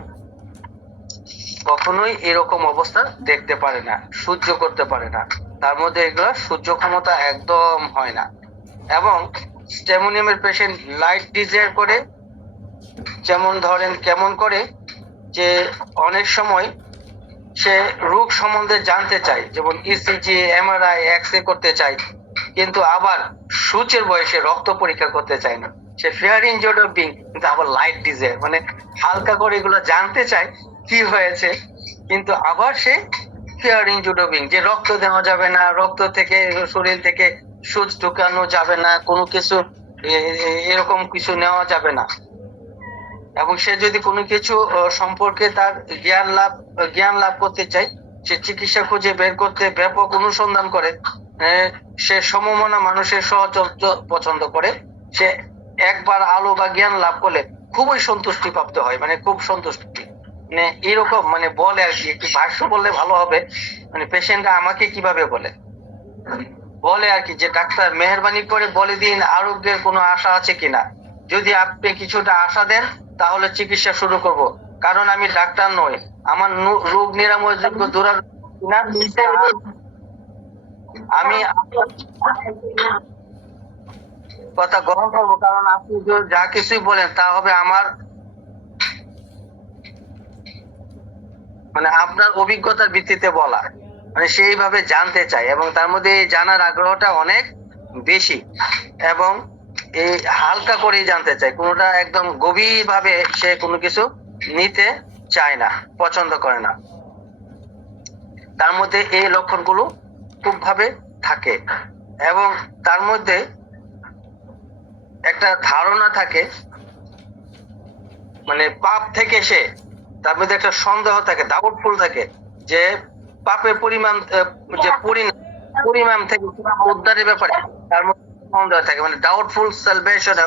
কখনোই এরকম অবস্থা দেখতে পারে না, সহ্য করতে পারে না, তার মধ্যে এগুলো সহ্য ক্ষমতা একদম হয় না। এবং স্টেমোনিয়ামের পেশেন্ট লাইট ডিজায়ার করে, যেমন ধরেন কেমন করে, যে অনেক সময় সে রোগ সম্বন্ধে জানতে চায়, যেমন ইসিজি, এমআরআই, এক্সরে করতে চায়, কিন্তু আবার সূচের বয়সে রক্ত পরীক্ষা করতে চায় না। সে ফিয়ার ইনজোর্ড অফ বিং, কিন্তু আবার লাইট ডিজায়ার, মানে হালকা করে এগুলো জানতে চায় কি হয়েছে, কিন্তু আবার সে ফিয়ার ইনজোর্ড অফ বিং, যে রক্ত দেওয়া যাবে না, রক্ত থেকে শরীর থেকে সুচ ঢুকানো যাবে না, কোনো কিছু এরকম কিছু নেওয়া যাবে না। এবং সে যদি কোনো কিছু সম্পর্কে তার জ্ঞান লাভ করতে চায়, সে চিকিৎসা খুঁজে বের করতে ব্যাপক অনুসন্ধান করে, সে সমমনা মানুষের সহচর্য পছন্দ করে, সে একবার আলো বা জ্ঞান লাভ করলে খুবই সন্তুষ্টি প্রাপ্ত হয়, মানে খুব সন্তুষ্টি, মানে এরকম, মানে বলে আর কি, একটু ভাষ্য বললে ভালো হবে, মানে পেশেন্টরা আমাকে কিভাবে বলে আর কি, যে ডাক্তার মেহেরবানি করে বলে দিন আরোগ্যের কোনো আশা আছে কিনা, যদি আপনি কিছুটা আশা দেন তাহলে চিকিৎসা শুরু করব, কারণ আমি ডাক্তার নই, আমার রোগ নিরাময় যোগ্য দুরারোগ্য কিনা আমি কথা গ্রহণ করবো, কারণ আপনি যা কিছুই বলেন তা হবে আমার, মানে আপনার অভিজ্ঞতার ভিত্তিতে বলা, মানে সেইভাবে জানতে চাই, এবং তার মধ্যে এই জানার আগ্রহটা অনেক বেশি, এবং এই হালকা করেই জানতে চাই, কোনোটা একদম গভীর ভাবে সে কোনো কিছু নিতে চায় না, পছন্দ করে না। তার মধ্যে এই লক্ষণগুলো খুব ভাবে থাকে, এবং তার মধ্যে একটা ধারণা থাকে, মানে পাপ থেকে সে, তার মধ্যে একটা সন্দেহ থাকে, ডাউটফুল থাকে, যে পাপের পরিমাণ, যে পরিমাণ থেকে উদ্ধারের ব্যাপারে তার মধ্যে সন্দেহ থাকে, মানে ডাউটফুল সালভেশন।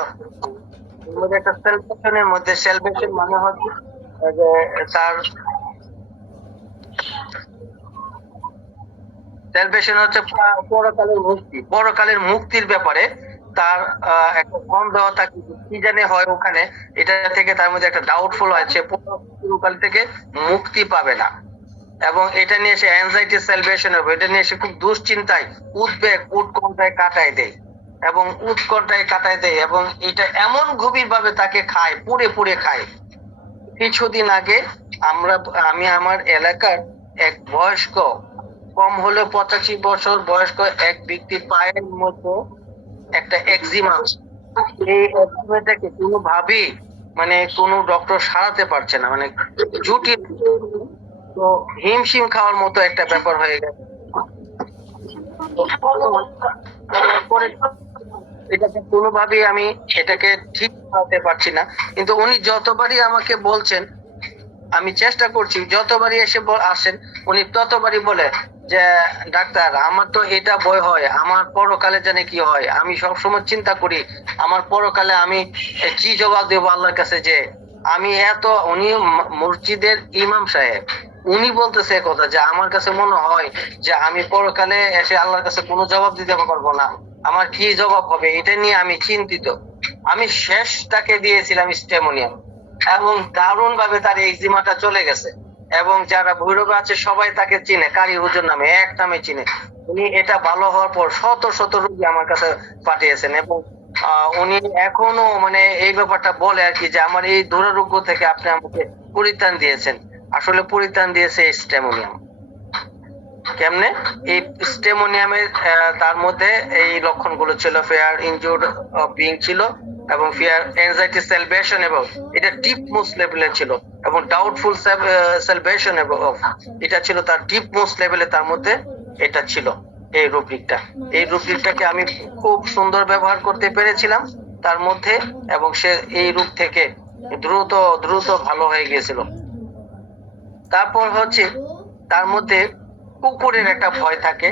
একটা সালভেশনের মধ্যে, সালভেশন মানে হচ্ছে যে তার সালভেশন হচ্ছে পরকালের মুক্তির ব্যাপারে তার একটা সন্দেহ থাকে, কি জানে হয় ওখানে, এটা থেকে তার মধ্যে একটা ডাউটফুল হয়, সে পরকাল থেকে মুক্তি পাবে না, এবং এটা নিয়ে সে অ্যাংজাইটি সালভেশন হবে, এটা নিয়ে সে খুব দুশ্চিন্তায়, উদ্বেগ, উৎকণ্ঠায় কাটায় দেয়। এবং উৎকণ্ঠায় কাটায় দেয়, এবং এটা এমন গভীর ভাবে তাকে খায়, পুড়ে পুড়ে খায়। কিছুদিন আগে আমি আমার এলাকার এক বয়স্ক, কম হলে 85 বছর বয়স্ক এক ব্যক্তির পায়ের মধ্যে একটা একজিমা, এই একজিমাটাকে কোনোভাবেই মানে কোনো ডক্টর সারাতে পারছে না, মানে জটিল, তো হিমশিম খাওয়ার মতো একটা ব্যাপার হয়ে গেছে। পরে এটাকে কোনোভাবেই আমি এটাকে ঠিক করাতে পারছি না, কিন্তু উনি যতবারই আমাকে বলছেন, আমি চেষ্টা করছি, যতবারই আসেন উনি ততবারই বলে যে ডাক্তার আমার তো এটা ভয় হয়, আমার পরকালে জানে কি হয়, আমি সবসময় চিন্তা করি আমার পরকালে আমি কি জবাব দেবো আল্লাহর কাছে, যে আমি এত, উনি মসজিদের ইমাম সাহেব, উনি বলতেছে কথা যে আমার কাছে মনে হয় যে আমি পরকালে এসে আল্লাহর কাছে কোনো জবাব দিতে পারবো না, আমার কি জবাব হবে এটা নিয়ে আমি চিন্তিত। আমি শেষ তাকে দিয়েছিলাম স্টেমোনিয়াম, এবং দারুণ ভাবে তার এক্সিমাটা চলে গেছে, এবং যারা ভৈরবে আছে সবাই তাকে চিনে, কারি হুজুর নামে, এক নামে চিনে। উনি এটা ভালো হওয়ার পর শত শত রোগী আমার কাছে পাঠিয়েছেন, এবং উনি এখনো মানে এই ব্যাপারটা বলে আর কি, যে আমার এই দুরারোগ্য থেকে আপনি আমাকে পরিত্রাণ দিয়েছেন। আসলে পরিত্রাণ দিয়েছে স্টেমোনিয়াম। কেমনে? এই স্টেমোনিয়ামের তার মধ্যে এই লক্ষণগুলো ছিল, ফেয়ার ইনজুর্ড বিং ছিল, এবং ফিয়ার এনজাইটি সেলভেশন, এবং এটা ডিপ মোস্ট লেভেলে ছিল, এবং ডাউটফুল সেলভেশন, এবং এটা ছিল তার ডিপ মোস্ট লেভেলে, তার মধ্যে এটা ছিল এই রুব্রিকটা। এই রুব্রিকটাকে আমি খুব সুন্দর ব্যবহার করতে পেরেছিলাম তার মধ্যে, এবং সে এই রোগ থেকে দ্রুত দ্রুত ভালো হয়ে গিয়েছিল। তারপর হচ্ছে তার মধ্যে কুকুরের একটা ভয় থাকে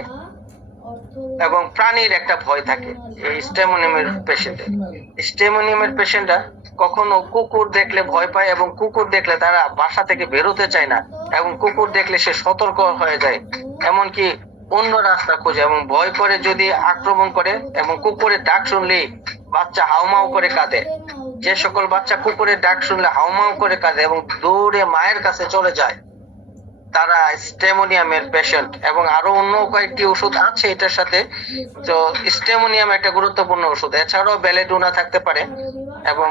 এবং প্রাণীর একটা ভয় থাকে এই স্টেমোনিয়ামের পেশেন্টের। স্টেমোনিয়ামের পেশেন্টরা কখনো কুকুর দেখলে ভয় পায়, এবং কুকুর দেখলে তারা বাসা থেকে বেরোতে চায় না, এবং কুকুর দেখলে সে সতর্ক হয়ে যায়, এমনকি অন্য রাস্তা খোঁজে, এবং ভয় করে যদি আক্রমণ করে, এবং কুকুরের ডাক শুনলেই বাচ্চা হাউমাউ করে কাঁদে। যে সকল বাচ্চা কুকুরের ডাক শুনলে হাউমাউ করে কাঁদে এবং দৌড়ে মায়ের কাছে চলে যায়, তারা স্টেমোনিয়ামের পেশেন্ট। এবং আরো অন্য কয়েকটি ওষুধ আছে এটার সাথে, তো স্টেমোনিয়াম একটা গুরুত্বপূর্ণ ওষুধ। এছাড়াও বেলেডোনা থাকতে পারে, এবং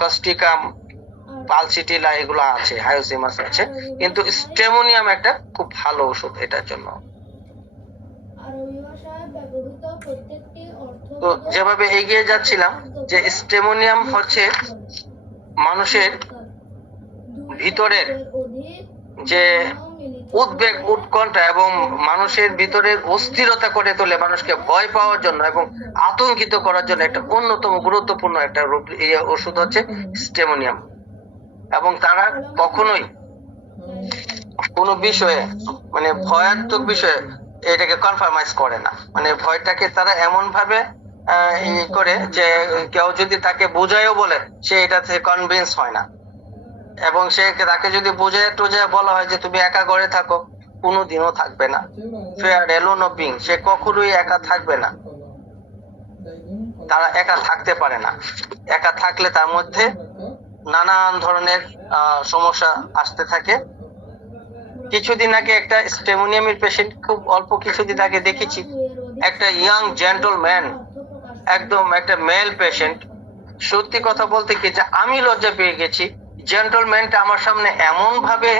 কস্টিকাম, পালসিটিলা এগুলো আছে, হায়োসিমাস আছে, কিন্তু স্টেমোনিয়াম একটা খুব ভালো ওষুধ এটার জন্য। তো যেভাবে এগিয়ে যাচ্ছিলাম, যে স্টেমোনিয়াম হচ্ছে মানুষের ভিতরের যে উদ্বেগ, উৎকণ্ঠা এবং মানুষের ভিতরের অস্থিরতা করে তোলে, মানুষকে ভয় পাওয়ার জন্য এবং আতঙ্কিত করার জন্য একটা অন্যতম গুরুত্বপূর্ণ একটা ওষুধ হচ্ছে স্টেমোনিয়াম। এবং তারা কখনোই কোনো বিষয়ে মানে ভয়াত্মক বিষয়ে এটাকে কনফার্মাইজ করে না, মানে ভয়টাকে তারা এমন ভাবে করে যে কেউ যদি তাকে বোঝায়ও বলে সে এটাতে কনভিন্স হয় না, এবং সে তাকে যদি বোঝায় টোঝায় বলা হয় যে তুমি একা ঘরে থাকো, কোনোদিনও থাকবে না। ফেয়ার এলোন অফ বিং, সে কখনোই একা থাকবে না, তারা একা থাকতে পারে না। একা থাকলে তার মধ্যে নানান ধরনের সমস্যা আসতে থাকে। কিছুদিন আগে একটা স্টেমোনিয়ামের পেশেন্ট, খুব অল্প কিছুদিন আগে দেখেছি, একটা ইয়াং জেন্টলম্যান, একদম একটা মেল পেশেন্ট। সত্যি কথা বলতে কি, যে আমি লজ্জা পেয়ে গেছি। জেন্টলম্যানটা আমার সামনে এমন ভাবে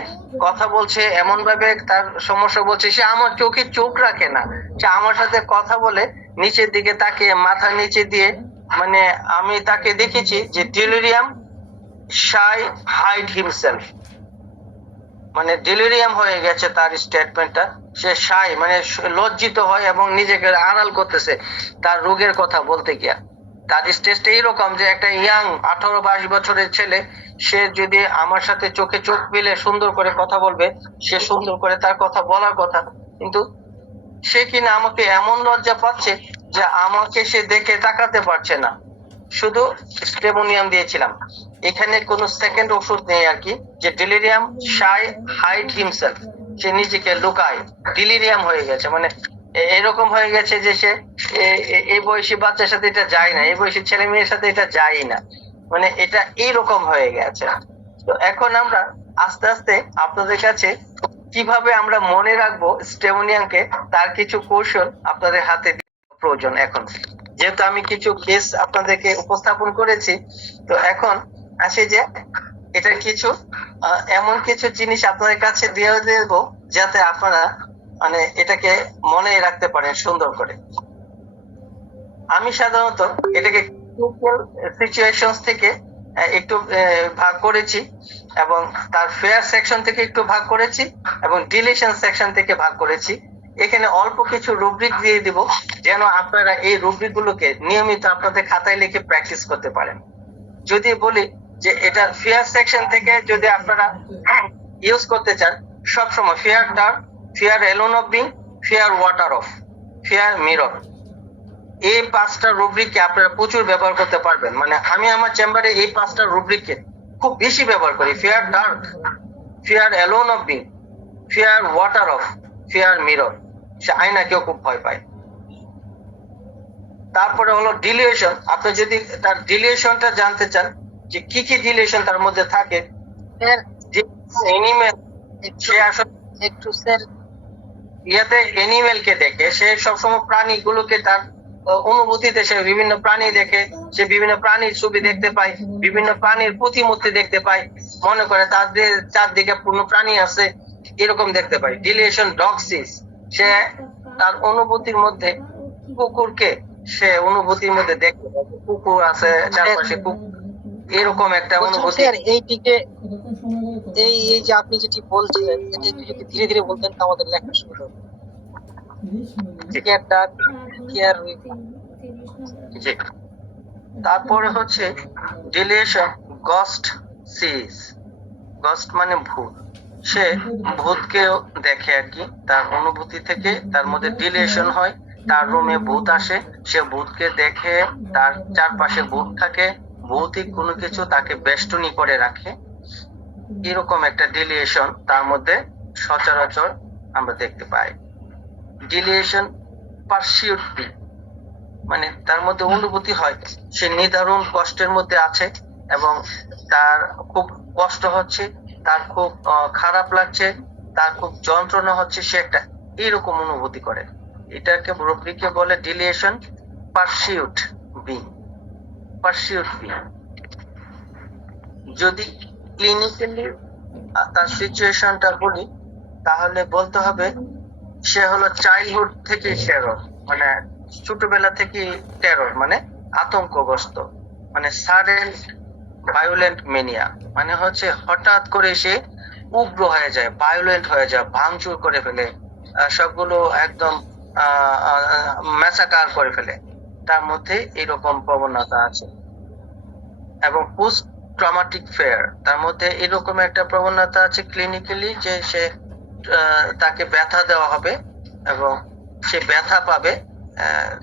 কথা বলছে, এমন ভাবে তার সমস্যা বলছে, সে আমার চোখে চোখ রাখে না, সে আমার সাথে কথা বলে নিচের দিকে তাকে মাথা নিচে দিয়ে, মানে আমি তাকে দেখেছি যে ডেলিরিয়াম, শাই, হাইড হিমসেলফ, মানে ডেলিরিয়াম হয়ে গেছে তার স্টেটমেন্টটা। সে শাই মানে লজ্জিত হয় এবং নিজেকে আড়াল করতেছে তার রোগের কথা বলতে গিয়া। তার স্টেজটা এইরকম যে একটা ইয়াং 18-22 বছরের ছেলে, সে যদি আমার সাথে চোখে চোখ মিলে সুন্দর করে কথা বলবে, সে সুন্দর করে তার কথা বলার কথা, কিন্তু সে কিনা আমাকে এমন লজ্জা পাচ্ছে যে আমাকে সে দেখে তাকাতে পারছে না। শুধু স্টেমোনিয়াম দিয়েছিলাম, এখানে কোনো সেকেন্ড ওষুধ নেই আর কি, যে ডেলিরিয়াম, শাই, হাইড হিমসেলফ, সে নিজেকে লুকায়, ডিলিরিয়াম হয়ে গেছে, মানে এরকম হয়ে গেছে যে সে এই বয়সী বাচ্চার সাথে এটা যায় না, এই বয়সী ছেলে মেয়ের সাথে এটা যায় না, মানে এটা এইরকম হয়ে গেছে। তো এখন আমরা আস্তে আস্তে আপনাদের কাছে কিভাবে আমরা মনে রাখবো স্টেমোনিয়ামকে, তার কিছু কৌশল আপনাদের হাতে প্রয়োজন এখন। যেহেতু আমি কিছু কেস আপনাদেরকে উপস্থাপন করেছি, তো এখন আসে যে এটা কিছু এমন কিছু জিনিস আপনাদের কাছে দিয়ে দেব যাতে আপনারা মানে এটাকে মনে রাখতে পারেন সুন্দর করে। আমি সাধারণত এটাকে সিচুয়েশনস থেকে একটু ভাগ করেছি, এবং তার ফেয়ার সেকশন থেকে একটু ভাগ করেছি, এবং ডিলিশন সেকশন থেকে ভাগ করেছি। এখানে অল্প কিছু রুব্রিক দিয়ে দিব যেন আপনারা এই রুব্রিক গুলোকে নিয়মিত আপনাদের খাতায় লিখে প্র্যাকটিস করতে পারেন। যদি বলি যে এটা ফেয়ার সেকশন থেকে যদি আপনারা ইউজ করতে চান, সবসময় ফেয়ার টার্ম, fear alone of being, fear water of, fear mirror, এই 5টা রুব্রিককে আপনারা প্রচুর ব্যবহার করতে পারবেন। মানে আমি আমার চেম্বারে এই 5টা রুব্রিককে খুব বেশি ব্যবহার করি। Fear dark, fear alone of being, fear water of, fear mirror. সে আয়না কেউ খুব ভয় পায়। তারপরে হলো ডিলিয়েশন। আপনি যদি তার ডিলিয়েশনটা জানতে চান যে কি কি ডিলিয়েশন তার মধ্যে থাকে, এনিমেল সে আসলে একটু স্যার ইয়াতে এনিমেলকে দেখে, সে সবসময় প্রাণীগুলোকে তার অনুভূতিতে সে বিভিন্ন প্রাণী দেখে, সে বিভিন্ন প্রাণীর ছবি দেখতে পায়, বিভিন্ন প্রাণীর প্রতিমূর্তি দেখতে পায়, মনে করে তাদের চারদিকে পূর্ণ প্রাণী আছে, এরকম দেখতে পায়। ডিলিয়েশন ডগসিস, সে তার অনুভূতির মধ্যে কুকুরকে সে অনুভূতির মধ্যে দেখতে পায়, কুকুর আছে চারপাশে, কুকুর এরকম একটা অনুভূতি। স্যার এইদিকে এই এই যে আপনি যেটি বলছিলেন এটা একটু যদি ধীরে ধীরে বলতেন তো আমাদের লেখা সুবিধা হতো। কেয়ার ডাক, কেয়ার জি। তারপরে হচ্ছে ডিলিয়েশন গস্ট সিজ। গস্ট মানে ভূত, সে ভূতকেও দেখে আর কি, তার অনুভূতি থেকে তার মধ্যে ডিলিয়েশন হয়। তার রুমে ভূত আসে, সে ভূতকে দেখে, তার চারপাশে ভূত থাকে, ভৌতিক কোনো কিছু তাকে বেষ্টনী করে রাখে, এরকম একটা ডিলিয়েশন তার মধ্যে সচরাচর আমরা দেখতে পাই। ডিলিয়েশন পার্সিউট বি, মানে তার মধ্যে অনুভূতি হয় সে নিদারুণ কষ্টের মধ্যে আছে এবং তার খুব কষ্ট হচ্ছে, তার খুব খারাপ লাগছে, তার খুব যন্ত্রণা হচ্ছে, সে একটা এরকম অনুভূতি করে। এটাকে রুব্রিকে বলে ডিলিয়েশন পার্সিউট বি, পার্সিউট বি। যদি ক্লিনিক্যালি তার সিচুয়েশনটা বলি তাহলে বলতে হবে সে হলো চাইল্ডহুড থেকে টেরর, মানে ছোটবেলা থেকে টেরর মানে আতঙ্কগ্রস্ত, মানে সাডেন ভায়োলেন্ট মেনিয়া, মানে হচ্ছে হঠাৎ করে সে উগ্র হয়ে যায়, ভায়োলেন্ট হয়ে যায়, ভাঙচুর করে ফেলে, সবগুলো একদম ম্যাসাকার করে ফেলে, তার মধ্যে এরকম প্রবণতা আছে। এবং পোস্ট ট্রমাটিক ফেয়ার, তার মধ্যে এরকম একটা প্রবণতা আছে ক্লিনিক্যালি যে সে তাকে ব্যথা দেওয়া হবে এবং সে ব্যথা পাবে,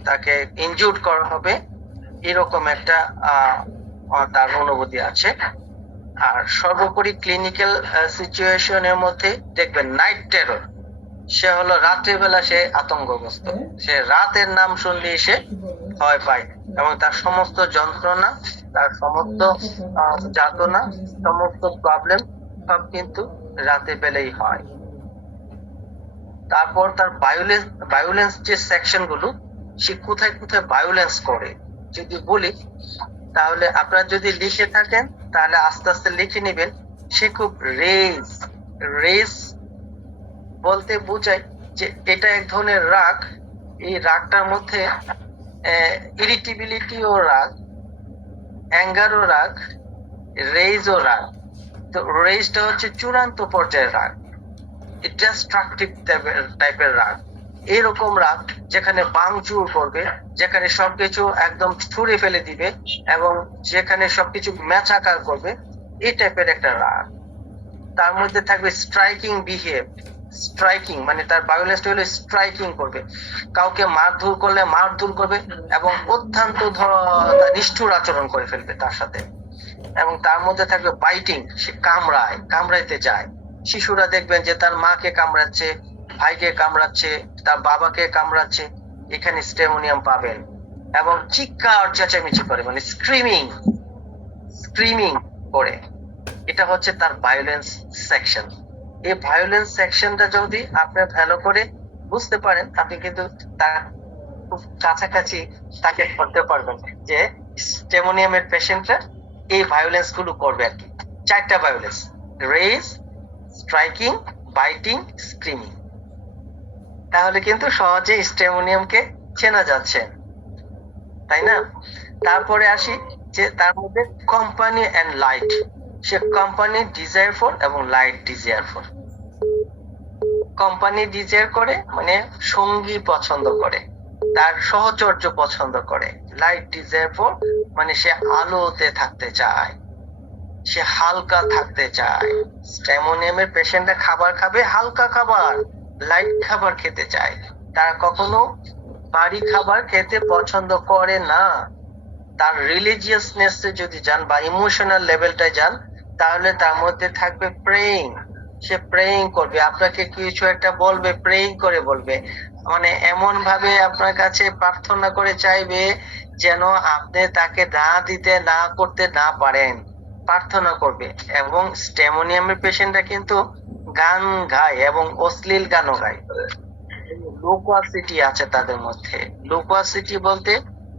তাকে ইনজুর্ড করা হবে, এরকম একটা তার অনুভূতি আছে। আর সর্বোপরি ক্লিনিক্যাল সিচুয়েশনের মধ্যে দেখবেন নাইট টেরর, সে হলো রাত্রের বেলা সে আতঙ্কগ্রস্ত, সে রাতের নাম শুনলে সে ভয় পায় এবং তার সমস্ত যন্ত্রণা, তার সমস্ত যাতনা, সমস্ত প্রবলেম সব কিন্তু রাতের বেলায় হয়। তারপর তার ভায়োলেন্স যে সেকশন গুলো, সে কোথায় কোথায় ভায়োলেন্স করে যদি বলি তাহলে আপনারা যদি লিখে থাকেন তাহলে আস্তে আস্তে লিখে নেবেন। সে খুব রেজ বলতে বোঝায় যে এটা এক ধরনের রাগ, এই রাগটার মধ্যে ইরিটেবিলিটি ও রাগ, অ্যাঙ্গার ও রাগ, রেজ ও রাগ। তো রেজটা হচ্ছে চূড়ান্ত পর্যায়ের রাগ, ডিস্ট্রাকটিভ টাইপের রাগ, এরকম রাগ যেখানে ভাঙচুর করবে, যেখানে সবকিছু একদম ছুঁড়ে ফেলে দিবে এবং যেখানে সবকিছু ম্যাচাকার করবে, এই টাইপের একটা রাগ। তার মধ্যে থাকবে স্ট্রাইকিং বিহেভ, স্ট্রাইকিং মানে তার ভায়োলেন্সটা হলো স্ট্রাইকিং করবে, কাউকে মারধর করলে মারধর করবে এবং অত্যন্ত নিষ্ঠুর আচরণ করে ফেলবে তার সাথে। এবং তার মধ্যে থাকবে বাইটিং, সে কামড়াইতে যায়। শিশুরা দেখবেন যে তার মাকে কামড়াচ্ছে, ভাইকে কামড়াচ্ছে, তার বাবাকে কামড়াচ্ছে, এখানে স্টেমোনিয়াম পাবেন। এবং চিৎকার চেঁচামেচি করে, মানে স্ক্রিমিং করে, এটা হচ্ছে তার ভায়োলেন্স সেকশন। এই ভায়োলেন্স সেকশনটা যদি আপনি ভালো করে বুঝতে পারেন, আপনি কিন্তু তার খুব কাছাকাছি তাকে করতে পারবেন যে স্টেমোনিয়ামের পেশেন্টরা এই ভায়োলেন্স গুলো করবে আর কি। 4টা violence: rage, striking, biting, screaming. তাহলে কিন্তু সহজে স্টেমোনিয়ামকে চেনা যাচ্ছে, তাই না? তারপরে আসি যে তার মধ্যে কোম্পানি এন্ড লাইট। সে কোম্পানি ডিজায়ার ফর এবং light desire for. Company desire করে মানে সঙ্গী পছন্দ করে, তার সহচর্য পছন্দ করে। লাইট ডিজায়ার ফর মানে সে আলোতে থাকতে চায়, সে হালকা থাকতে চায়। স্টেমোনিয়ামের পেশেন্টরা খাবার খাবে হালকা খাবার, লাইট খাবার খেতে চায়। তারা কখনো ভারী খাবার খেতে পছন্দ করে না। তার রিলিজিয়াসনেস যদি যান বা ইমোশনাল লেভেলটায় যান, তাহলে তার মধ্যে থাকবে প্রেইং। সে প্রেইং করবে, আপনাকে কিছু একটা বলবে, প্রেইং করে বলবে, মানে এমন ভাবে আপনার কাছে প্রার্থনা করে চাইবে যেন আপনি তাকে না দিতে না করতে না পারেন, প্রার্থনা করবে। এবং স্টেমোনিয়ামের পেশেন্টরা কিন্তু গান গায় এবং অশ্লীল গানও গায়। লোকোয়াসিটি আছে তাদের মধ্যে। লোকোয়াসিটি বলতে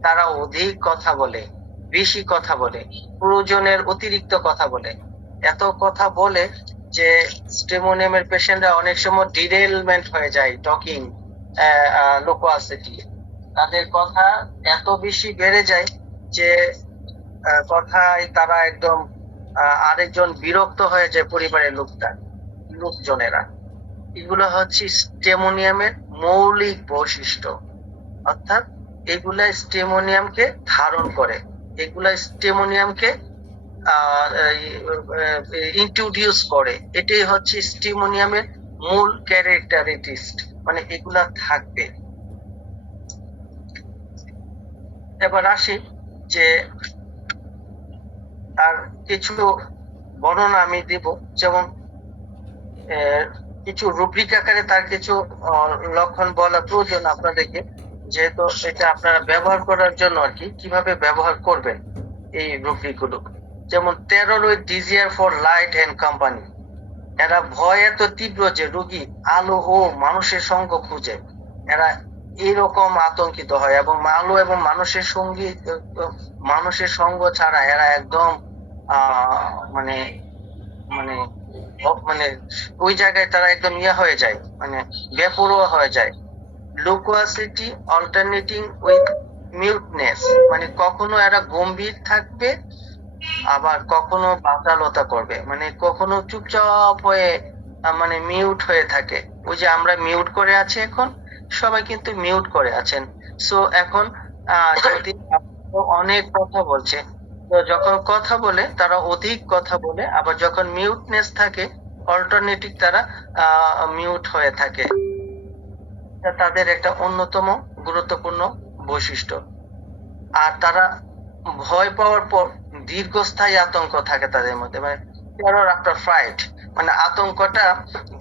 তারা অধিক কথা বলে, বেশি কথা বলে, প্রয়োজনের অতিরিক্ত কথা বলে। এত কথা বলে যে স্টেমোনিয়ামের পেশেন্টরা অনেক সময় ডিরেলমেন্ট হয়ে যায়, টকিং লোকোয়াসিটি। তাদের কথা এত বেশি বেড়ে যায় যে কথায় তারা একদম আরেকজন বিরক্ত হয়ে যায়, পরিবারের লোকজনেরা। এগুলো হচ্ছে স্টেমোনিয়ামের মৌলিক বৈশিষ্ট্য, অর্থাৎ এগুলা স্টেমোনিয়ামকে ধারণ করে, এগুলা স্টেমোনিয়ামকে ইন্ট্রোডিউস করে। এটাই হচ্ছে স্টেমোনিয়ামের মূল ক্যারেক্টারিস্টিক, মানে এগুলা থাকবে। এবার আসি যে আর কিছু বর্ণনা আমি দিব, যেমন কিছু রুব্রিক আকারে তার কিছু লক্ষণ বলা প্রয়োজন আপনাদেরকে, যেহেতু এটা আপনারা ব্যবহার করার জন্য আর কি, কিভাবে ব্যবহার করবেন এই রুব্রিক গুলো। যেমন terror with desire for light and company. এরা ভয় এত তীব্র যে রোগী আলো ও মানুষের সঙ্গ খুঁজে, এরা এরকম আতঙ্কিত হয়। এবং আলো এবং মানুষের সঙ্গ ছাড়া এরা একদম মানে মানে মানে ওই জায়গায় তারা একদম হয়ে যায়, মানে বেপরোয়া হয়ে যায়। লোকোয়াসিটি অল্টারনেটিং উইথ মিউটনেস, মানে কখনো এরা গম্ভীর থাকবে, আবার কখনো বাচালতা করবে, মানে কখনো চুপচাপ হয়ে মানে মিউট হয়ে থাকে। ওই যে আমরা মিউট করে আছি, এখন সবাই কিন্তু মিউট করে আছেন। সো এখন যদি অনেক কথা বলছে, তো যখন কথা বলে তারা অধিক কথা বলে, আবার যখন মিউটনেস থাকে অল্টারনেটিভ তারা মিউট হয়ে থাকে। তাদের একটা অন্যতম গুরুত্বপূর্ণ বৈশিষ্ট্য। আর তারা ভয় পাওয়ার পর দীর্ঘস্থায়ী আতঙ্ক থাকে তাদের মধ্যে, মানে টেরর আফটার ফ্রাইট, মানে আতঙ্কটা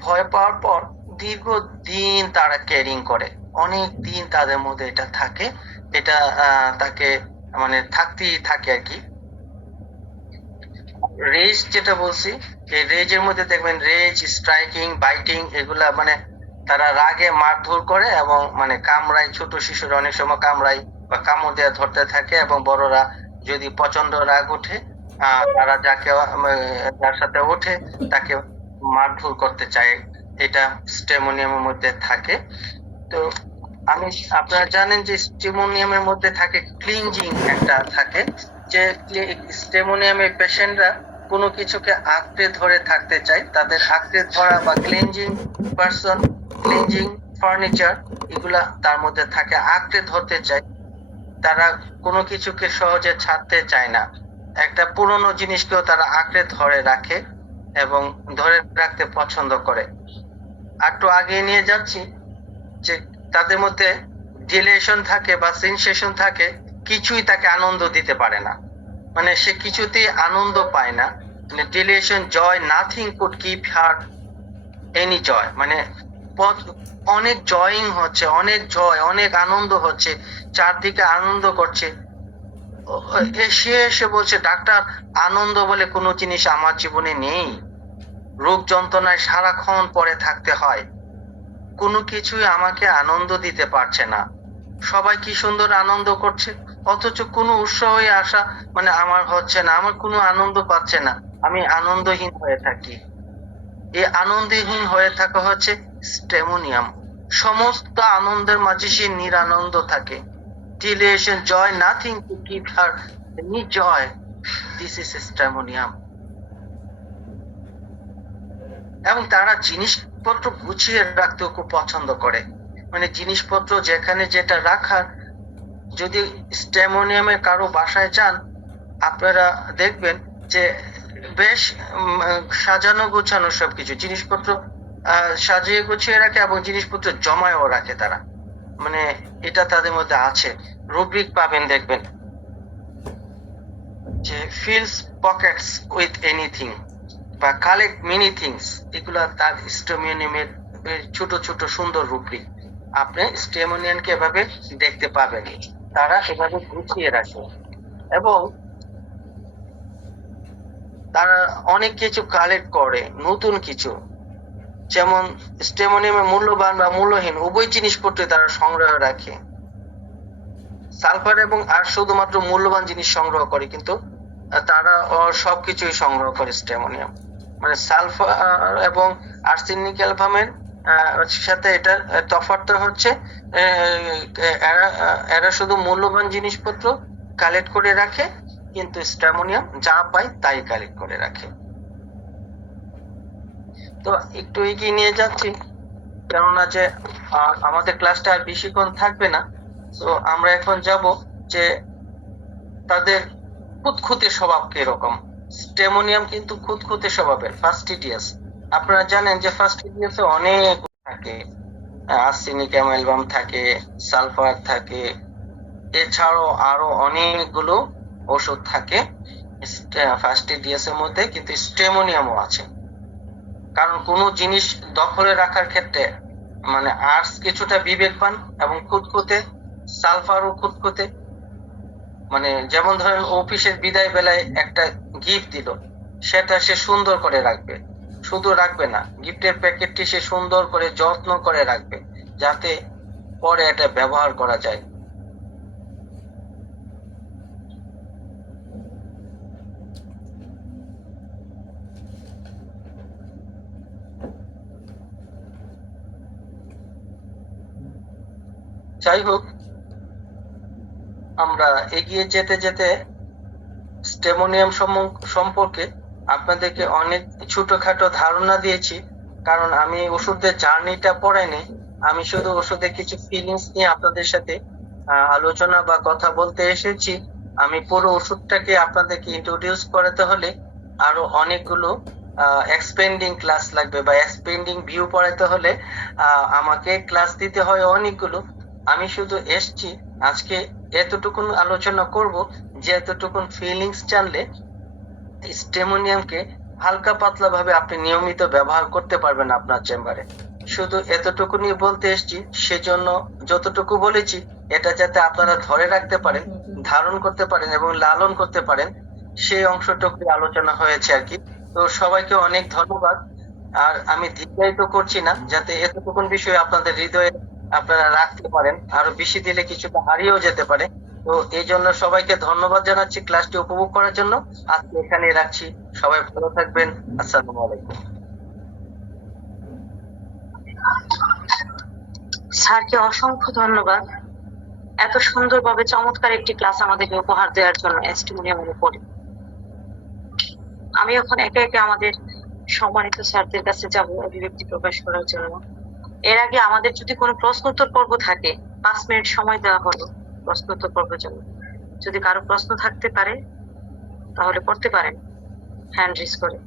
ভয় পাওয়ার পর দীর্ঘদিন তারা ক্যারিং করে, অনেক দিন তাদের মধ্যে এটা থাকে, এটা তাকে মানে থাকতেই থাকে আর কি। রেজ যেটা বলছি, এই রেজের মধ্যে দেখবেন রেজ, স্ট্রাইকিং, বাইটিং, এগুলা মানে তারা রাগে মারধর করে এবং মানে কামড়ায়। ছোট শিশুরা অনেক সময় কামড়ায় বা কামড় দেওয়া ধরতে থাকে, এবং বড়রা যদি প্রচন্ড রাগ উঠে তারা যার সাথে ওঠে তাকে মারধর করতে চায়। এটা স্টেমোনিয়ামের মধ্যে থাকে। তো আপনারা জানেন যে স্টেমোনিয়ামের মধ্যে থাকে ক্লিনজিং একটা থাকে, যে স্টেমোনিয়ামের পেশেন্টরা কোনো কিছুকে আঁকড়ে ধরে থাকতে চায়। তাদের আঁকড়ে ধরা বা ক্লিনজিং পার্সন, ক্লিনজিং ফার্নিচার, এগুলা তার মধ্যে থাকে, আঁকড়ে ধরতে চায়। তারা কোনো কিছুকে সহজে ছাড়তে চায় না। একটা পুরনো জিনিসকেও তারা আঁকড়ে ধরে রাখে এবং ধরে রাখতে পছন্দ করে। একটু আগে নিয়ে যাচ্ছি যে তাদের মধ্যে ডিলেশন থাকে বা সেন্সেশন থাকে, কিছুই তাকে আনন্দ দিতে পারে না, মানে সে কিছুতেই আনন্দ পায় না। মানে ডিলেশন, joy, nothing could keep her any joy, মানে অনেক জয়িং হচ্ছে, অনেক জয়, অনেক আনন্দ হচ্ছে, চারদিকে আনন্দ করছে। সে বলছে, ডাক্তার, আনন্দ বলে কোনো জিনিস আমার জীবনে নেই, রোগ যন্ত্রণায় সারাক্ষণ পড়ে থাকতে হয়, কোনো কিছুই আমাকে আনন্দ দিতে পারছে না। সবাই কি সুন্দর আনন্দ করছে, অথচ কোনো উৎসাহই আসা মানে আমার হচ্ছে না, আমার কোনো আনন্দ পাচ্ছে না, আমি আনন্দহীন হয়ে থাকি। এই আনন্দহীন হয়ে থাকা হচ্ছে স্টেমোনিয়াম। সমস্ত আনন্দের মাঝে সে নিরানন্দ থাকে। Delation joy, nothing to give her any joy. This is স্টেমোনিয়াম। এবং তারা জিনিসপত্র গুছিয়ে রাখতেও খুব পছন্দ করে, মানে জিনিসপত্র যেখানে যেটা রাখার, যদি স্টেমোনিয়ামের কারো বাসায় যান আপনারা দেখবেন যে বেশ সাজানো গোছানো সবকিছু জিনিসপত্র সাজিয়ে গুছিয়ে রাখে এবং জিনিসপত্র জমায়ও রাখে তারা, মানে এটা তাদের মধ্যে আছে। রুব্রিক পাবেন দেখবেন যে ফিলস পকেটস উইথ এনিথিং বা কালেক্ট মেনি থিংস, এগুলা তার স্টেমোনিয়ামের ছোট ছোট সুন্দর রুব্রিক। আপনি স্টেমোনিয়ানকে এভাবে দেখতে পাবেন, তারা এভাবে গুছিয়ে রাখে এবং তারা অনেক কিছু কালেক্ট করে, নতুন কিছু, যেমন স্টেমোনিয়ামে মূল্যবান বা মূল্যহীন উভয় জিনিসপত্র তারা সংগ্রহ রাখে। সালফার এবং আর শুধুমাত্র মূল্যবান জিনিস সংগ্রহ করে, কিন্তু তারা সবকিছুই সংগ্রহ করে স্টেমোনিয়াম। মানে সালফার এবং আর্সেনিক অ্যালবামের সাথে এটা তফাৎটা হচ্ছে এরা শুধু মূল্যবান জিনিসপত্র কালেক্ট করে রাখে, কিন্তু স্টেমোনিয়াম যা পায় তাই কালেক্ট করে রাখে। তো একটু এগিয়ে নিয়ে যাচ্ছি, কেননা যে আমাদের ক্লাসটা আর বেশিক্ষণ থাকবে না। তো আমরা এখন যাব যে তাদের খুঁতখুঁতে স্বভাব কিরকম। স্টেমোনিয়াম কিন্তু খুঁতখুঁতে স্বভাবের, ফাস্টিডিয়াস। আপনারা জানেন যে ফাস্টিডিয়াসে অনেক থাকে, আর্সেনিক অ্যালবাম থাকে, সালফার থাকে, এছাড়াও আরো অনেকগুলো ওষুধ থাকে ফাস্টিডিয়াসের মধ্যে, কিন্তু স্টেমোনিয়ামও আছে। কারণ কোনো জিনিস দখলে রাখার ক্ষেত্রে মানে আর্টস কিছুটা বিবেকবান এবং খুঁতখুঁতে, সালফারও খুঁতখুঁতে। মানে যেমন ধরেন অফিসের বিদায় বেলায় একটা গিফট দিল, সেটা সে সুন্দর করে রাখবে, শুধু রাখবে না, গিফটের প্যাকেটটি সে সুন্দর করে যত্ন করে রাখবে, যাতে পরে এটা ব্যবহার করা যায়। যাই হোক, আমরা এগিয়ে যেতে যেতে স্টেমোনিয়াম সম্পর্কে আপনাদেরকে অনেক ছোটখাটো ধারণা দিয়েছি, কারণ আমি ওষুধের জার্নিটা পড়াইনি, আমি শুধু ওষুধের কিছু ফিলিংস নিয়ে আপনাদের সাথে আলোচনা বা কথা বলতে এসেছি। আমি পুরো ওষুধটাকে আপনাদেরকে ইন্ট্রোডিউস করাতে হলে আরো অনেকগুলো এক্সপেন্ডিং ক্লাস লাগবে, বা এক্সপেন্ডিং ভিউ পড়াতে হলে আমাকে ক্লাস দিতে হয় অনেকগুলো। আমি শুধু এসছি আজকে এতটুকুন আলোচনা করব যে এতটুকুন ফিলিংস জানলে স্টেমোনিয়ামকে হালকা পাতলা ভাবে আপনি নিয়মিত ব্যবহার করতে পারবেন আপনার চেম্বারে। শুধু এতটুকুনি বলতে এসছি, সেজন্য যতটুকু বলেছি এটা যাতে আপনারা ধরে রাখতে পারেন, ধারণ করতে পারেন এবং লালন করতে পারেন, সেই অংশটুকু আলোচনা হয়েছে আর কি। তো সবাইকে অনেক ধন্যবাদ। আর আমি দীর্ঘায়িত করছি না, যাতে এতটুকুন বিষয় আপনাদের হৃদয়ে আপনারা রাখতে পারেন, আরো বেশি দিলে কিছুটা হারিয়েও যেতে পারে। তো এই জন্য সবাইকে ধন্যবাদ জানাচ্ছি ক্লাসটি উপভোগ করার জন্য। আজকে এখানেই রাখছি, সবাই ভালো থাকবেন। আসসালামু আলাইকুম। স্যারকে অসংখ্য ধন্যবাদ এত সুন্দরভাবে চমৎকার একটি ক্লাস আমাদেরকে উপহার দেওয়ার জন্য স্টেমোনিয়ামের উপরে। আমি এখন একে একে আমাদের সম্মানিত স্যারদের কাছে যাব অভিব্যক্তি প্রকাশ করার জন্য। এর আগে আমাদের যদি কোনো প্রশ্ন উত্তর পর্ব থাকে, 5 মিনিট সময় দেওয়া হলো প্রশ্ন উত্তর পর্বের জন্য। যদি কারো প্রশ্ন থাকতে পারে তাহলে করতে পারেন হ্যান্ড রেজ করে।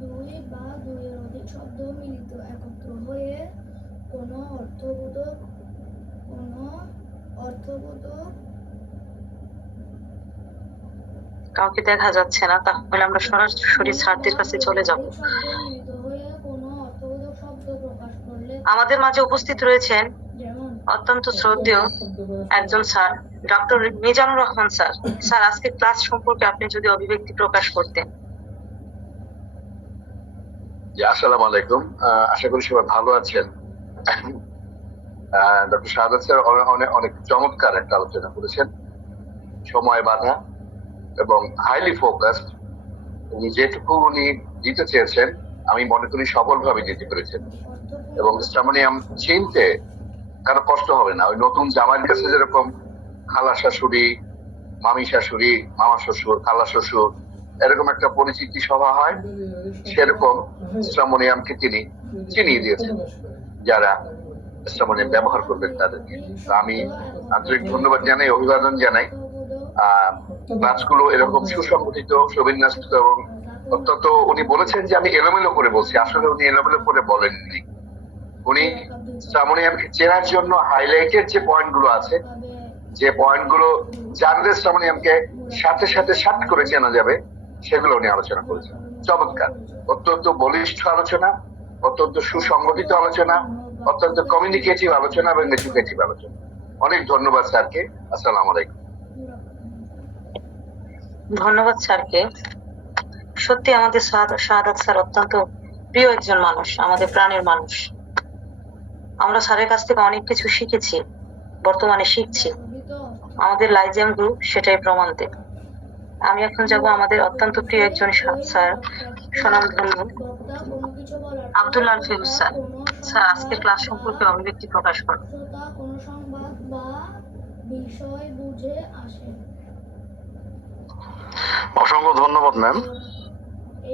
দুই বা দুইয়ের অধিক শব্দ মিলিত একত্র হয়ে কোনো অর্থবোধক কাউকে দেখা যাচ্ছে না, তাহলে আমরা সরাসরি স্যারদের কাছে চলে যাব। শব্দ মিলিত হয়ে কোনো অর্থবোধক শব্দ প্রকাশ করলে আমাদের মাঝে উপস্থিত রয়েছেন যেমন অত্যন্ত শ্রদ্ধেয় একজন sir, doctor Mizanur Rahman sir. Sir, আজকে ক্লাস সম্পর্কে আপনি যদি অভিব্যক্তি প্রকাশ করতেন। জি, আসসালামু আলাইকুম। আশা করি সবাই ভালো আছেন। ডক্টর শাহাদাত স্যার অনেক অনেক চমৎকার একটা আলোচনা করেছেন, সময় বাধা এবং হাইলি ফোকাসড। যেটুকু উনি দিতে চেয়েছেন আমি মনে করি সফলভাবে দিতে পেরেছেন, এবং স্টামোনিয়াম চিনতে কারো কষ্ট হবে না। ওই নতুন জামাইয়ের কাছে যেরকম খালা শাশুড়ি, মামি শাশুড়ি, মামা শ্বশুর, খালা শ্বশুর এরকম একটা পরিচিতি সভা হয়, সেরকম স্টামোনিয়ামকে তিনি চিনিয়ে দিয়েছেন যারা স্টামোনিয়াম ব্যবহার করবেন তাদেরকে। তো আমি আন্তরিক ধন্যবাদ জানাই, অভিবাদন জানাই। ক্লাসগুলো এরকম সুসংগঠিত, সুবিন্যস্ত এবং অত্যন্ত, উনি বলেছেন যে আমি এলোমেলো করে বলছি, আসলে উনি এলোমেলো করে বলেননি। উনি স্টামোনিয়ামকে চেনার জন্য হাইলাইটের যে পয়েন্ট গুলো আছে, যে পয়েন্ট গুলো জানলে স্টামোনিয়ামকে সাথে সাথে সাত করে চেনা যাবে, সেগুলো উনি আলোচনা করেছেন। চমৎকার, অত্যন্ত বলিষ্ঠ আলোচনা, অত্যন্ত সুসংগঠিত আলোচনা, অত্যন্ত কমিউনিকেটিভ আলোচনা এবং এডুকেটিভ আলোচনা। অনেক ধন্যবাদ স্যারকে। আসসালামু আলাইকুম। ধন্যবাদ স্যারকে। সত্যি আমাদের শাহাদাত স্যার অত্যন্ত প্রিয় একজন মানুষ, আমাদের প্রাণের মানুষ। আমরা স্যারের কাছ থেকে অনেক কিছু শিখেছি, বর্তমানে শিখছি। আমাদের লাইজেম গ্রুপ সেটাই প্রমাণ দেয়। আমি এখন যাব আমাদের অত্যন্ত প্রিয় একজন স্যার, স্বনামধন্য আব্দুল্লাহ আল ফিরোজ স্যার। স্যার, আজকে ক্লাস সম্পর্কে অভিব্যক্তি প্রকাশ করুন। কোনো সংবাদ বা বিষয় বুঝে আসে। অসংখ্য ধন্যবাদ ম্যাম।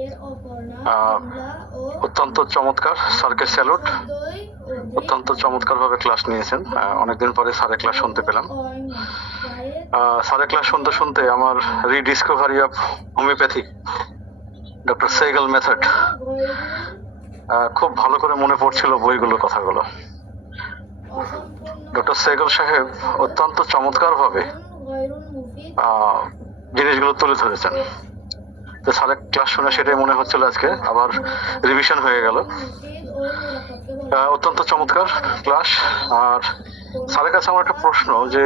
এর অপর নাম আহ, বাংলা ও অত্যন্ত চমৎকার, স্যারকে স্যালুট। শব্দই অধিক অত্যন্ত চমৎকার ভাবে ক্লাস নিয়েছেন। অনেকদিন পরে স্যারের ক্লাস শুনতে পেলাম। অন্য স্যারের ক্লাস শুনতে শুনতে আমার rediscovery of homeopathy, doctor Sehgal method, খুব ভালো করে মনে পড়ছিল বইগুলো, কথাগুলো। ডক্টর সেগাল সাহেব অত্যন্ত চমৎকার ভাবে জিনিসগুলো তুলে ধরেছেন। তো স্যারের ক্লাস শুনে সেটাই মনে হচ্ছিল, আজকে আবার রিভিশন হয়ে গেল। অত্যন্ত চমৎকার ক্লাস। আর স্যারের কাছে আমার একটা প্রশ্ন, যে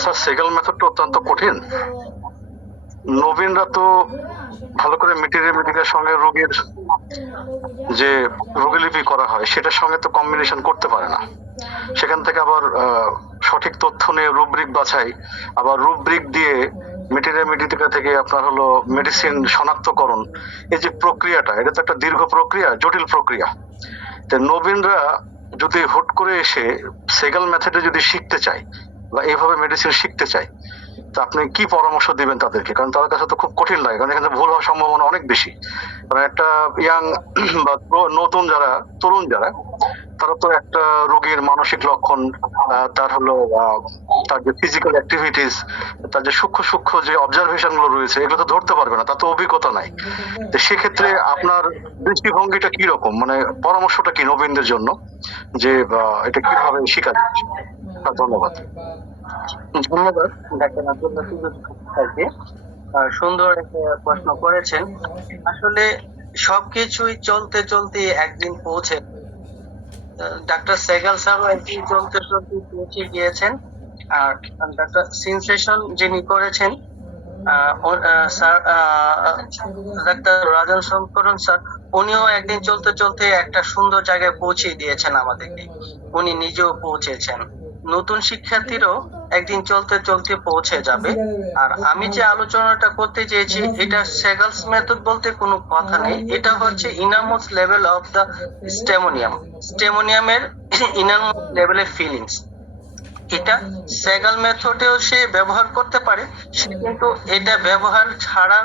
স্যার সেগাল মেথডটা অত্যন্ত কঠিন। নবীনরা তো ভালো করে মেটেরিয়াল সঙ্গে রোগীর যে রোগীলিপি করা হয় সেটার সঙ্গে তো কম্বিনেশন করতে পারে না। সেখান থেকে আবার সঠিক তথ্য নিয়ে রুব্রিক বাছাই, আবার রুব্রিক দিয়ে মেটেরিয়া থেকে আপনার হলো মেডিসিন শনাক্তকরণ, এই যে প্রক্রিয়াটা, এটা তো একটা দীর্ঘ প্রক্রিয়া, জটিল প্রক্রিয়া। তো নবীনরা যদি হুট করে এসে সেগাল মেথডে যদি শিখতে চায় বা এইভাবে মেডিসিন শিখতে চায়, তো আপনি কি পরামর্শ দিবেন তাদেরকে? কারণ তাদের কাছে তো খুব কঠিন লাগে, কারণ এখানে ভুল হওয়ার সম্ভাবনা অনেক বেশি। কারণ একটা ইয়াং বা নতুন যারা, তরুণ যারা, তারা তো একটা রোগীর মানসিক লক্ষণ, তার হলো তার যে ফিজিক্যাল অ্যাক্টিভিটিস, তার যে সূক্ষ্ম সূক্ষ্ম যে অবজারভেশন গুলো রয়েছে, এগুলো তো ধরতে পারবে না, তার তো অভিজ্ঞতা নাই। তো সেক্ষেত্রে আপনার দৃষ্টিভঙ্গিটা কি রকম, মানে পরামর্শটা কি নবীনদের জন্য, যে এটা কিভাবে শেখা যাচ্ছে? ধন্যবাদ। ধন্যবাদ ডাক্তার আব্দুল্লাহ ফিরোজ স্যারকে। সুন্দর একটা প্রশ্ন করেছেন। আসলে সবকিছুই চলতে চলতে একদিন পৌঁছে, ডাক্তার সেগাল স্যারও একদিন চলতে চলতে পৌঁছে গিয়েছেন। আর ডাক্তার সিনসেশন যিনি করেছেন স্যার, ডাক্তার রাজন শঙ্করন স্যার, উনিও একদিন চলতে চলতে একটা সুন্দর জায়গায় পৌঁছে দিয়েছেন আমাদেরকে। উনি নিজেও পৌঁছেছেন। নতুন শিক্ষার্থীরাও একদিন চলতে চলতে পৌঁছে যাবে। আর আমি যে আলোচনাটা করতে চেয়েছি, এটা সেগালস মেথড বলতে কোনো কথা নেই, এটা হচ্ছে ইনারমোস্ট লেভেল অফ দা স্টেমোনিয়ামের ইনারমোস্ট লেভেলের ফিলিংস। এটা সেগাল মেথডেও সে ব্যবহার করতে পারে, সে কিন্তু এটা ব্যবহার ছাড়া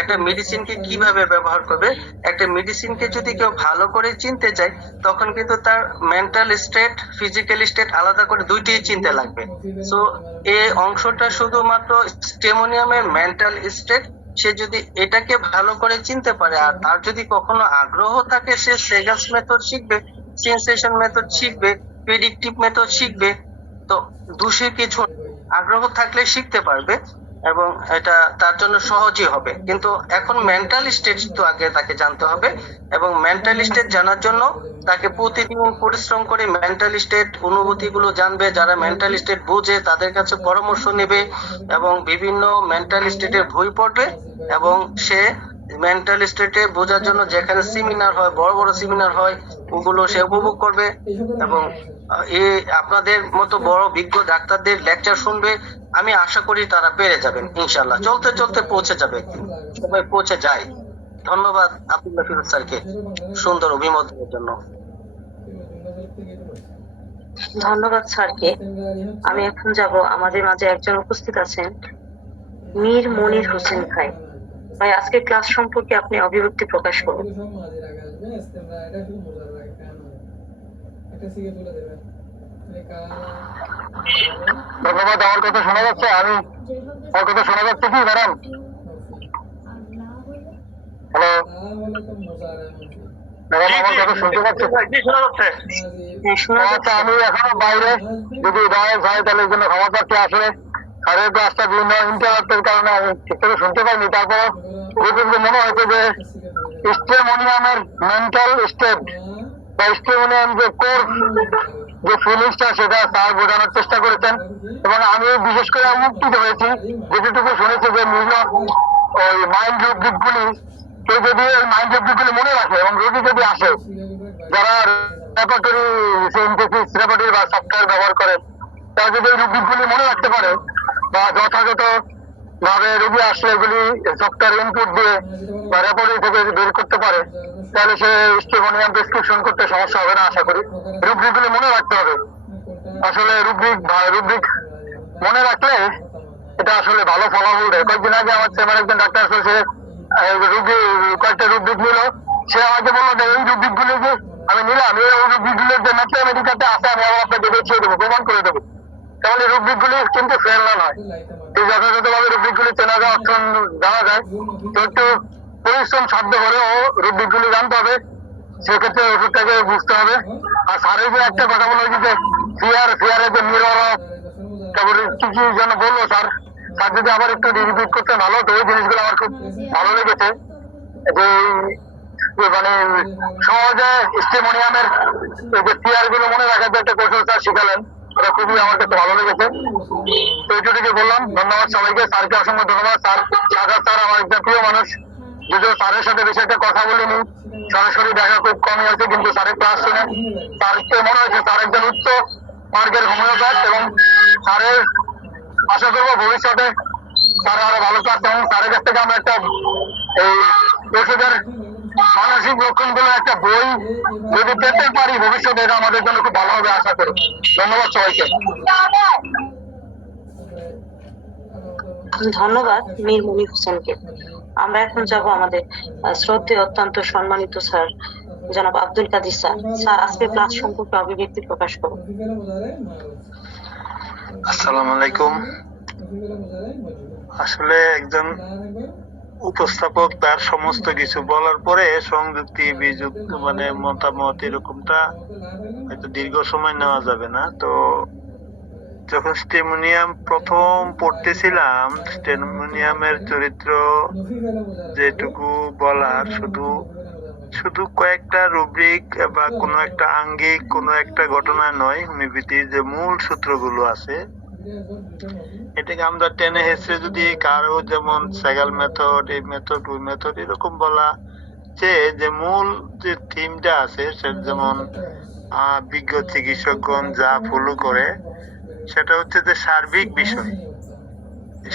একটা মেডিসিনকে কিভাবে ব্যবহার করবে, একটা মেডিসিনকে যদি কেউ ভালো করে চিনতে চায়, তখন কিন্তু তার মেন্টাল স্টেট, ফিজিক্যাল স্টেট আলাদা করে দুইটাই চিনতে লাগবে। সো এই অংশটা শুধুমাত্র স্টেমোনিয়ামের মেন্টাল স্টেট, সে যদি এটাকে ভালো করে চিনতে পারে, আর তার যদি কখনো আগ্রহ থাকে, সে সেগালস মেথড শিখবে, সেন্সেশন মেথড শিখবে, প্রেডিক্টিভ মেথড শিখবে। তো দোষের কিছু আগ্রহ থাকলে শিখতে পারবে। এবং এটা তার জন্য সহজই হবে। কিন্তু এখন মেন্টাল স্টেট তো আগে তাকে জানতে হবে, এবং মেন্টাল স্টেট জানার জন্য তাকে প্রতিদিন পরিশ্রম করে মেন্টাল স্টেট অনুভূতিগুলো জানবে। যারা মেন্টাল স্টেট বুঝে তাদের কাছে পরামর্শ নেবে এবং বিভিন্ন মেন্টাল স্টেটের বই পড়বে, এবং সে মেন্টাল স্টেটে বোঝার জন্য যেখানে সেমিনার হয়, বড় বড় সেমিনার হয়, ওগুলো সে উপভোগ করবে এবং এই আপনাদের মতো বড় বিজ্ঞ ডাক্তারদের লেকচার শুনবে। আমি আশা করি তারা পেরে যাবেন ইনশাল্লাহ, চলতে চলতে পৌঁছে যাবে, সবাই পৌঁছে যায়। ধন্যবাদ আব্দুল্লাহ ফিরোজ স্যারকে সুন্দর অভিমতের জন্য। ধন্যবাদ স্যারকে। আমি এখন যাব, আমাদের মাঝে একজন উপস্থিত আছেন, মীর মনির হোসেন ভাই। ভাই, আজকের ক্লাস সম্পর্কে আপনি অভিব্যক্তি প্রকাশ করুন। ধন্যবাদ। আমার কথা শোনা যাচ্ছে? আমার কথা শোনা যাচ্ছে কি ম্যাডাম? হ্যালো ম্যাডাম, আমার কথা শুনতে পাচ্ছেন? হ্যাঁ, শোনা যাচ্ছে। আচ্ছা, আমি এখনো বাইরে, যদি ভয়েস হয় তাহলে জন্য ক্ষমা চাচ্ছি। আসলে স্যারের ক্লাসটা বিভিন্ন ইন্টারাপ্টের কারণে আমি ঠিক করে শুনতে পাইনি। তারপর যেটুকু মনে হয়েছে যে স্টেমোনিয়ামের মেন্টাল স্টেট বা স্টেমোনিয়াম যে কোর যে ফিলিংসটা, সেটা স্যার বোঝানোর চেষ্টা করেছেন, এবং আমি বিশেষ করে মুক্তিত হয়েছি যেটুকু শুনেছি যে ওই মাইন্ড রূপদিকগুলি, কেউ যদি ওই মাইন্ড রূপদিকগুলি মনে রাখে এবং রোগী যদি আসে, যারা রেপার্টরি সিনথেসিস রেপার্টরি বা সফটওয়্যার ব্যবহার করে, তারা যদি এই রূপদিকগুলি মনে রাখতে পারে বা যথাযথ ভাবে রোগী আসলে এগুলি সফটওয়্যার ইনপুট দিয়ে বা রেপার্টরি থেকে বের করতে পারে, তাহলে সে স্টেমোনিয়াম প্রেসক্রিপশন করতে সমস্যা হবে না আশা করি। রুব্রিকগুলি মনে রাখতে হবে। আসলে রুব্রিক মনে রাখলে এটা আসলে ভালো ফলাফল দেয়। কয়েকদিন আগে আমার চেম্বার একজন ডাক্তার এসে কয়েকটা রুব্রিক নিল, সে আমাকে বললো যে এই রুব্রিক গুলি যে আমি নিলাম, এই রুব্রিক গুলির যে ম্যাথমেটিক্যাতে আছে আমি আবার আপনাকে দেখিয়ে দেবো, প্রমাণ করে দেবো। তাহলে রুব্রিক গুলি কিন্তু ফেল না নয়, এই যথাযথভাবে রুব্রিক গুলি চেনা যায়, অর্থ জানা যায়। তো একটু পরিশ্রম সাধ্য হলেও রুব্রিক গুলি জানতে হবে, সেক্ষেত্রে ওষুধটাকে বুঝতে হবে। আর স্যারের যে একটা কথা বলো যে ফিয়ারের যে মিরর, তারপরে কি কি যেন বললো স্যার, স্যার যদি আবার একটু রিপিট করতে ভালো হতো। ওই জিনিসগুলো আমার খুব ভালো লেগেছে, যে মানে সহজে স্টেমোনিয়ামের যে ফিয়ার গুলো মনে রাখার যে একটা কৌশল স্যার শিখালেন, ওটা খুবই আমার কাছে ভালো লেগেছে। তো এইটুকুকে বললাম। ধন্যবাদ সবাইকে, স্যারকে অসংখ্য ধন্যবাদ। স্যার আমার একজন প্রিয় মানুষ, যদিও স্যারের সাথে বেশি একটা কথা বলিনি, সরাসরি দেখা খুব কমই হয়েছে, কিন্তু স্যারের ক্লাস শুনে স্যারকে মনে হয়েছে স্যার একজন উচ্চ মার্গের হোমিওপ্যাথ, এবং স্যারের আশা করবো ভবিষ্যতে স্যার আরো ভালো ক্লাস, এবং স্যারের কাছ থেকে আমরা একটা এই ওষুধের মানসিক লক্ষণগুলো একটা বই যদি পেতে পারি ভবিষ্যতে, এটা আমাদের জন্য খুব ভালো হবে আশা করি। ধন্যবাদ সবাইকে। ধন্যবাদ মীর মনির হোসেনকে। আমরা এখন যাব আমাদের শ্রদ্ধেয় অত্যন্ত সম্মানিত স্যার জনাব আব্দুল কাদির স্যার। স্যার, আজকে ক্লাস সম্পর্কে অভিব্যক্তি প্রকাশ করুন। আসসালামু আলাইকুম। আসলে একজন উপস্থাপক তার সমস্ত কিছু বলার পরে সংযুক্তি বিযুক্ত মানে মতামত এরকমটা হয়তো দীর্ঘ সময় নেওয়া যাবে না। তো যখন স্টেমোনিয়াম প্রথম পড়তেছিলাম, স্টেমোনিয়ামের চরিত্র যেটুকু বলার, শুধু কয়েকটা রুব্রিক বা কোনো একটা আঙ্গিক কোনো একটা ঘটনা নয়, হোমিওপ্যাথির যে মূল সূত্রগুলো আছে এটাকে আমরা টেনে হেসে যদি কারো যেমন সেগাল মেথড, এই মেথড ওই মেথড এরকম বলা, যে মূল যে থিমটা আছে সেটা যেমন বিজ্ঞ চিকিৎসকগণ যা ফলো করে সেটা হচ্ছে যে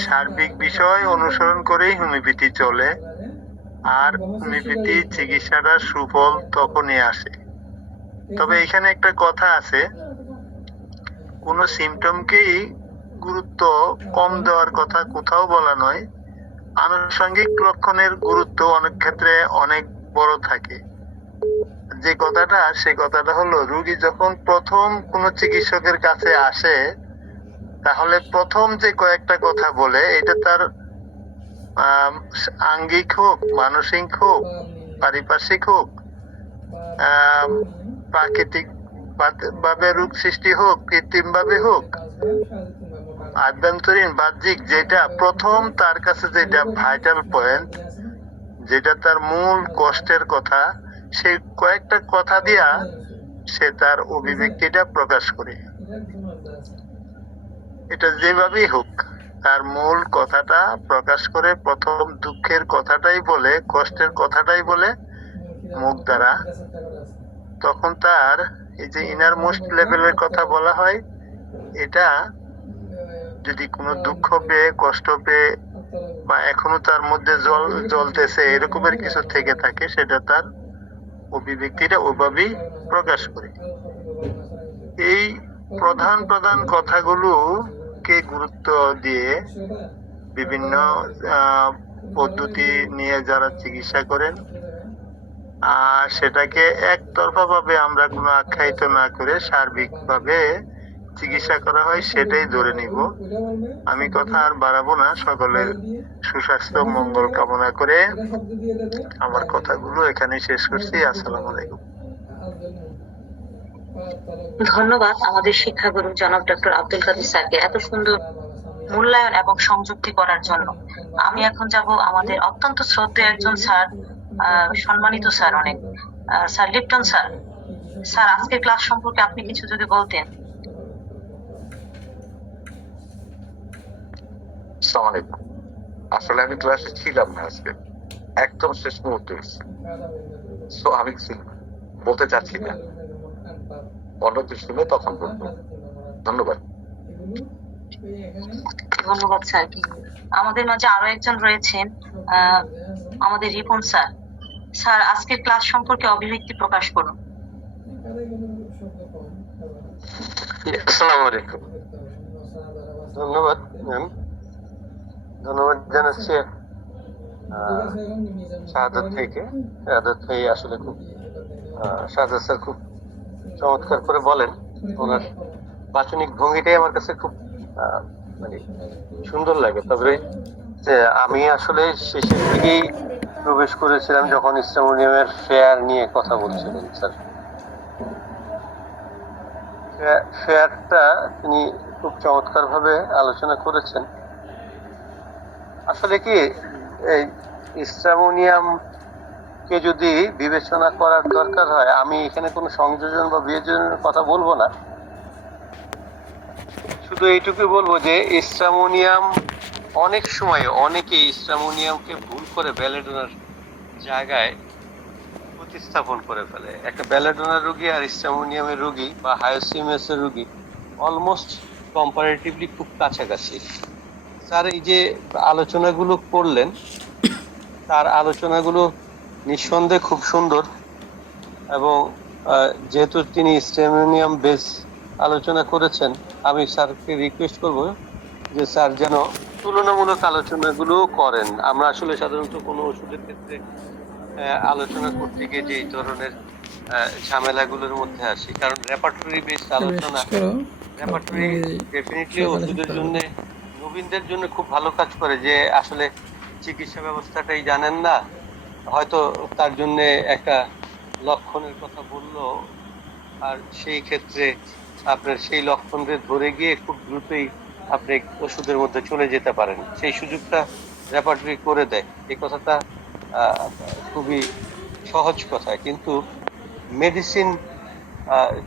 সার্বিক বিষয় অনুসরণ করেই হোমিওপ্যাথি চলে, আর হোমিওপ্যাথি চিকিৎসাটা সুফল তখনই আসে। তবে এখানে একটা কথা আছে, কোন সিমটমকেই গুরুত্ব কম দেওয়ার কথা কোথাও বলা নয়। আনুষঙ্গিক লক্ষণের গুরুত্ব অনেক ক্ষেত্রে অনেক বড় থাকে। যে কথাটা, সে কথাটা হলো, রোগী যখন প্রথম কোন চিকিৎসকের কাছে আসে তাহলে প্রথম যে কয়েকটা কথা বলে, এটা তার আঙ্গিক হোক, মানসিক হোক, পারিপার্শ্বিক হোক, প্রাকৃতিক ভাবে রোগ সৃষ্টি হোক, কৃত্রিম ভাবে হোক, আভ্যন্তরীণ বাহ্যিক যেটা প্রথম তার কাছে যেটা ভাইটাল পয়েন্ট, যেটা তার মূল কষ্টের কথা, সেই কয়েকটা কথা দিয়া সে তার অভিব্যক্তিটা প্রকাশ করে। এটা যেভাবেই হোক তার মূল কথাটা প্রকাশ করে, প্রথম দুঃখের কথাটাই বলে, কষ্টের কথাটাই বলে মুখ দ্বারা। তখন তার এই যে ইনার মোস্ট লেভেলের কথা বলা হয়, এটা যদি কোনো দুঃখ পেয়ে, কষ্ট পেয়ে বা এখনো তার মধ্যে জ্বলতেছে এরকমের কিছু থেকে থাকে, সেটা তার অভিব্যক্তিটা ওভাবেই প্রকাশ করে। এই প্রধান প্রধান কথাগুলোকে গুরুত্ব দিয়ে বিভিন্ন পদ্ধতি নিয়ে যারা চিকিৎসা করেন, আর সেটাকে একতরফা ভাবে আমরা কোনো আখ্যায়িত না করে সার্বিকভাবে চিকিৎসা করা হয়, সেটাই ধরে নিব। আমি কথা আর বাড়াবো না। সকলের সুস্বাস্থ্য মঙ্গল কামনা করে আমার কথাগুলো এখানে শেষ করছি। আসসালামু আলাইকুম। ধন্যবাদ আমাদের শিক্ষাগুরু জনাব ডক্টর আব্দুল কাদের স্যারকে এত সুন্দর মূল্যায়ন এবং সংযুক্তি করার জন্য। আমি এখন যাব আমাদের অত্যন্ত শ্রদ্ধেয় একজন স্যার, সম্মানিত স্যার অনেক, স্যার লিপটন স্যার। স্যার, আজকের ক্লাস সম্পর্কে আপনি কিছু যদি বলতেন। আসসালামু আলাইকুম। আসলে আমি ক্লাসে ছিলাম না আজকে, একদম শেষ মুহূর্তে এসেছি, সো আমি কিছু বলতে চাচ্ছি না, অন্যদের শুনে তখন বলবো। ধন্যবাদ। ধন্যবাদ স্যার। আমাদের মাঝে আরো একজন রয়েছেন, আমাদের রিপন স্যার। স্যার, আজকের ক্লাস সম্পর্কে অভিব্যক্তি প্রকাশ করুন। আসসালামু আলাইকুম। ধন্যবাদ ম্যাম, ধন্যবাদ জানাচ্ছি শাহাদাত ভাইকে। শাহাদাত ভাই আসলে খুব শাহাদাত স্যার খুব চমৎকার করে বলেন। ওনার বাচনিক ভঙ্গিটাই আমার কাছে খুব মানে সুন্দর লাগে। তবে আমি আসলে শেষের দিকেই প্রবেশ করেছিলাম যখন ইসলামনিয়ামের ফেয়ার নিয়ে কথা বলছিলেন স্যার। ফেয়ারটা তিনি খুব চমৎকার ভাবে আলোচনা করেছেন। আসলে কি এই ইসলামনিয়ামকে যদি বিবেচনা করার দরকার হয়, আমি এখানে কোনো সংযোজন বা বিয়োজনের কথা বলবো না, শুধু এইটুকু বলবো যে ইসলামনিয়াম অনেক সময় অনেকে ইসলামনিয়ামকে ভুল করে ব্যালেডোনার জায়গায় প্রতিস্থাপন করে ফেলে। একটা ব্যালেডোনার রোগী আর ইসলামনিয়ামের রোগী বা হায়োসিমিয়াস এর রোগী অলমোস্ট কম্পারেটিভলি খুব কাছাকাছি। স্যার এই যে আলোচনাগুলো করলেন, তার আলোচনাগুলো নিঃসন্দেহে খুব সুন্দর, এবং যেহেতু তিনি ইসলামনিয়াম বেস আলোচনা করেছেন, আমি স্যারকে রিকোয়েস্ট করব যে স্যার যেন তুলনামূলক আলোচনাগুলো করেন। আমরা আসলে সাধারণত কোনো ওষুধের ক্ষেত্রে আলোচনা করতে গিয়ে যে এই ধরনের ঝামেলাগুলোর মধ্যে আসি, কারণ রেপার্টরি বেসড আলোচনা, রেপার্টরি ডেফিনেটলি ওষুধের জন্য, নবীনদের জন্য খুব ভালো কাজ করে। যে আসলে চিকিৎসা ব্যবস্থাটাই জানেন না, হয়তো তার জন্য একটা লক্ষণের কথা বললো, আর সেই ক্ষেত্রে আপনার সেই লক্ষণদের ধরে গিয়ে খুব দ্রুতই আপনি ওষুধের মধ্যে চলে যেতে পারেন, সেই সুযোগটা রেপার্টরি করে দেয়। এই কথাটা খুবই সহজ কথা, কিন্তু মেডিসিন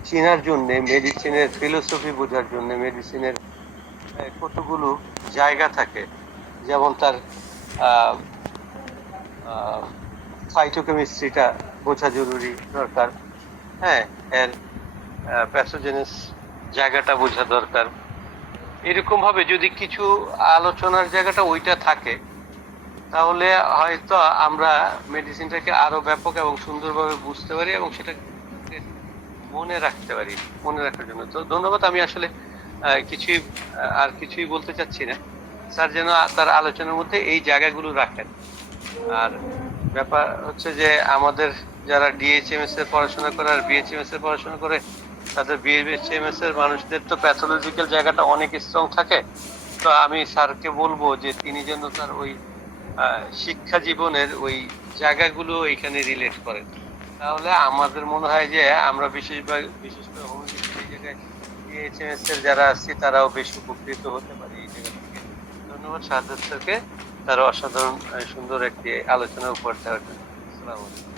চেনার জন্য, মেডিসিনের ফিলোসফি বোঝার জন্য মেডিসিনের কতগুলো জায়গা থাকে, যেমন তার ফাইটোকেমিস্ট্রিটা বোঝা জরুরি দরকার, হ্যাঁ, এর প্যাথোজেনেস জায়গাটা বোঝা দরকার। এরকম ভাবে যদি কিছু আলোচনার জায়গাটা ওইটা থাকে, তাহলে হয়তো আমরা মেডিসিনটাকে আরো ব্যাপক এবং সুন্দরভাবে বুঝতে পারি এবং সেটা মনে রাখতে পারি, মনে রাখার জন্য। তো ধন্যবাদ। আমি আসলে কিছুই বলতে চাচ্ছি না। স্যার যেন তার আলোচনার মধ্যে এই জায়গাগুলো রাখেন। আর ব্যাপার হচ্ছে যে আমাদের যারা ডিএইচএমএস এর পড়াশোনা করে আর বিএইচএমএস এর পড়াশোনা করে, তাদের বিএইচএমএস এর মানুষদের তো প্যাথোলজিক্যাল জায়গাটা অনেক স্ট্রং থাকে। তো আমি স্যারকে বলবো যে তিনি যেন তার ওই শিক্ষা জীবনের ওই জায়গাগুলো এখানে রিলেট করেন, তাহলে আমাদের মনে হয় যে আমরা বিশেষ করে হোমিওপ্যাথি জায়গায় এইচএমএস এর যারা আছি তারাও বেশ উপকৃত হতে পারে এই জায়গা থেকে। ধন্যবাদ শাহাদাত স্যারকে, তার অসাধারণ সুন্দর একটি আলোচনা উপহার দেওয়ার জন্য। আসসালামু আলাইকুম।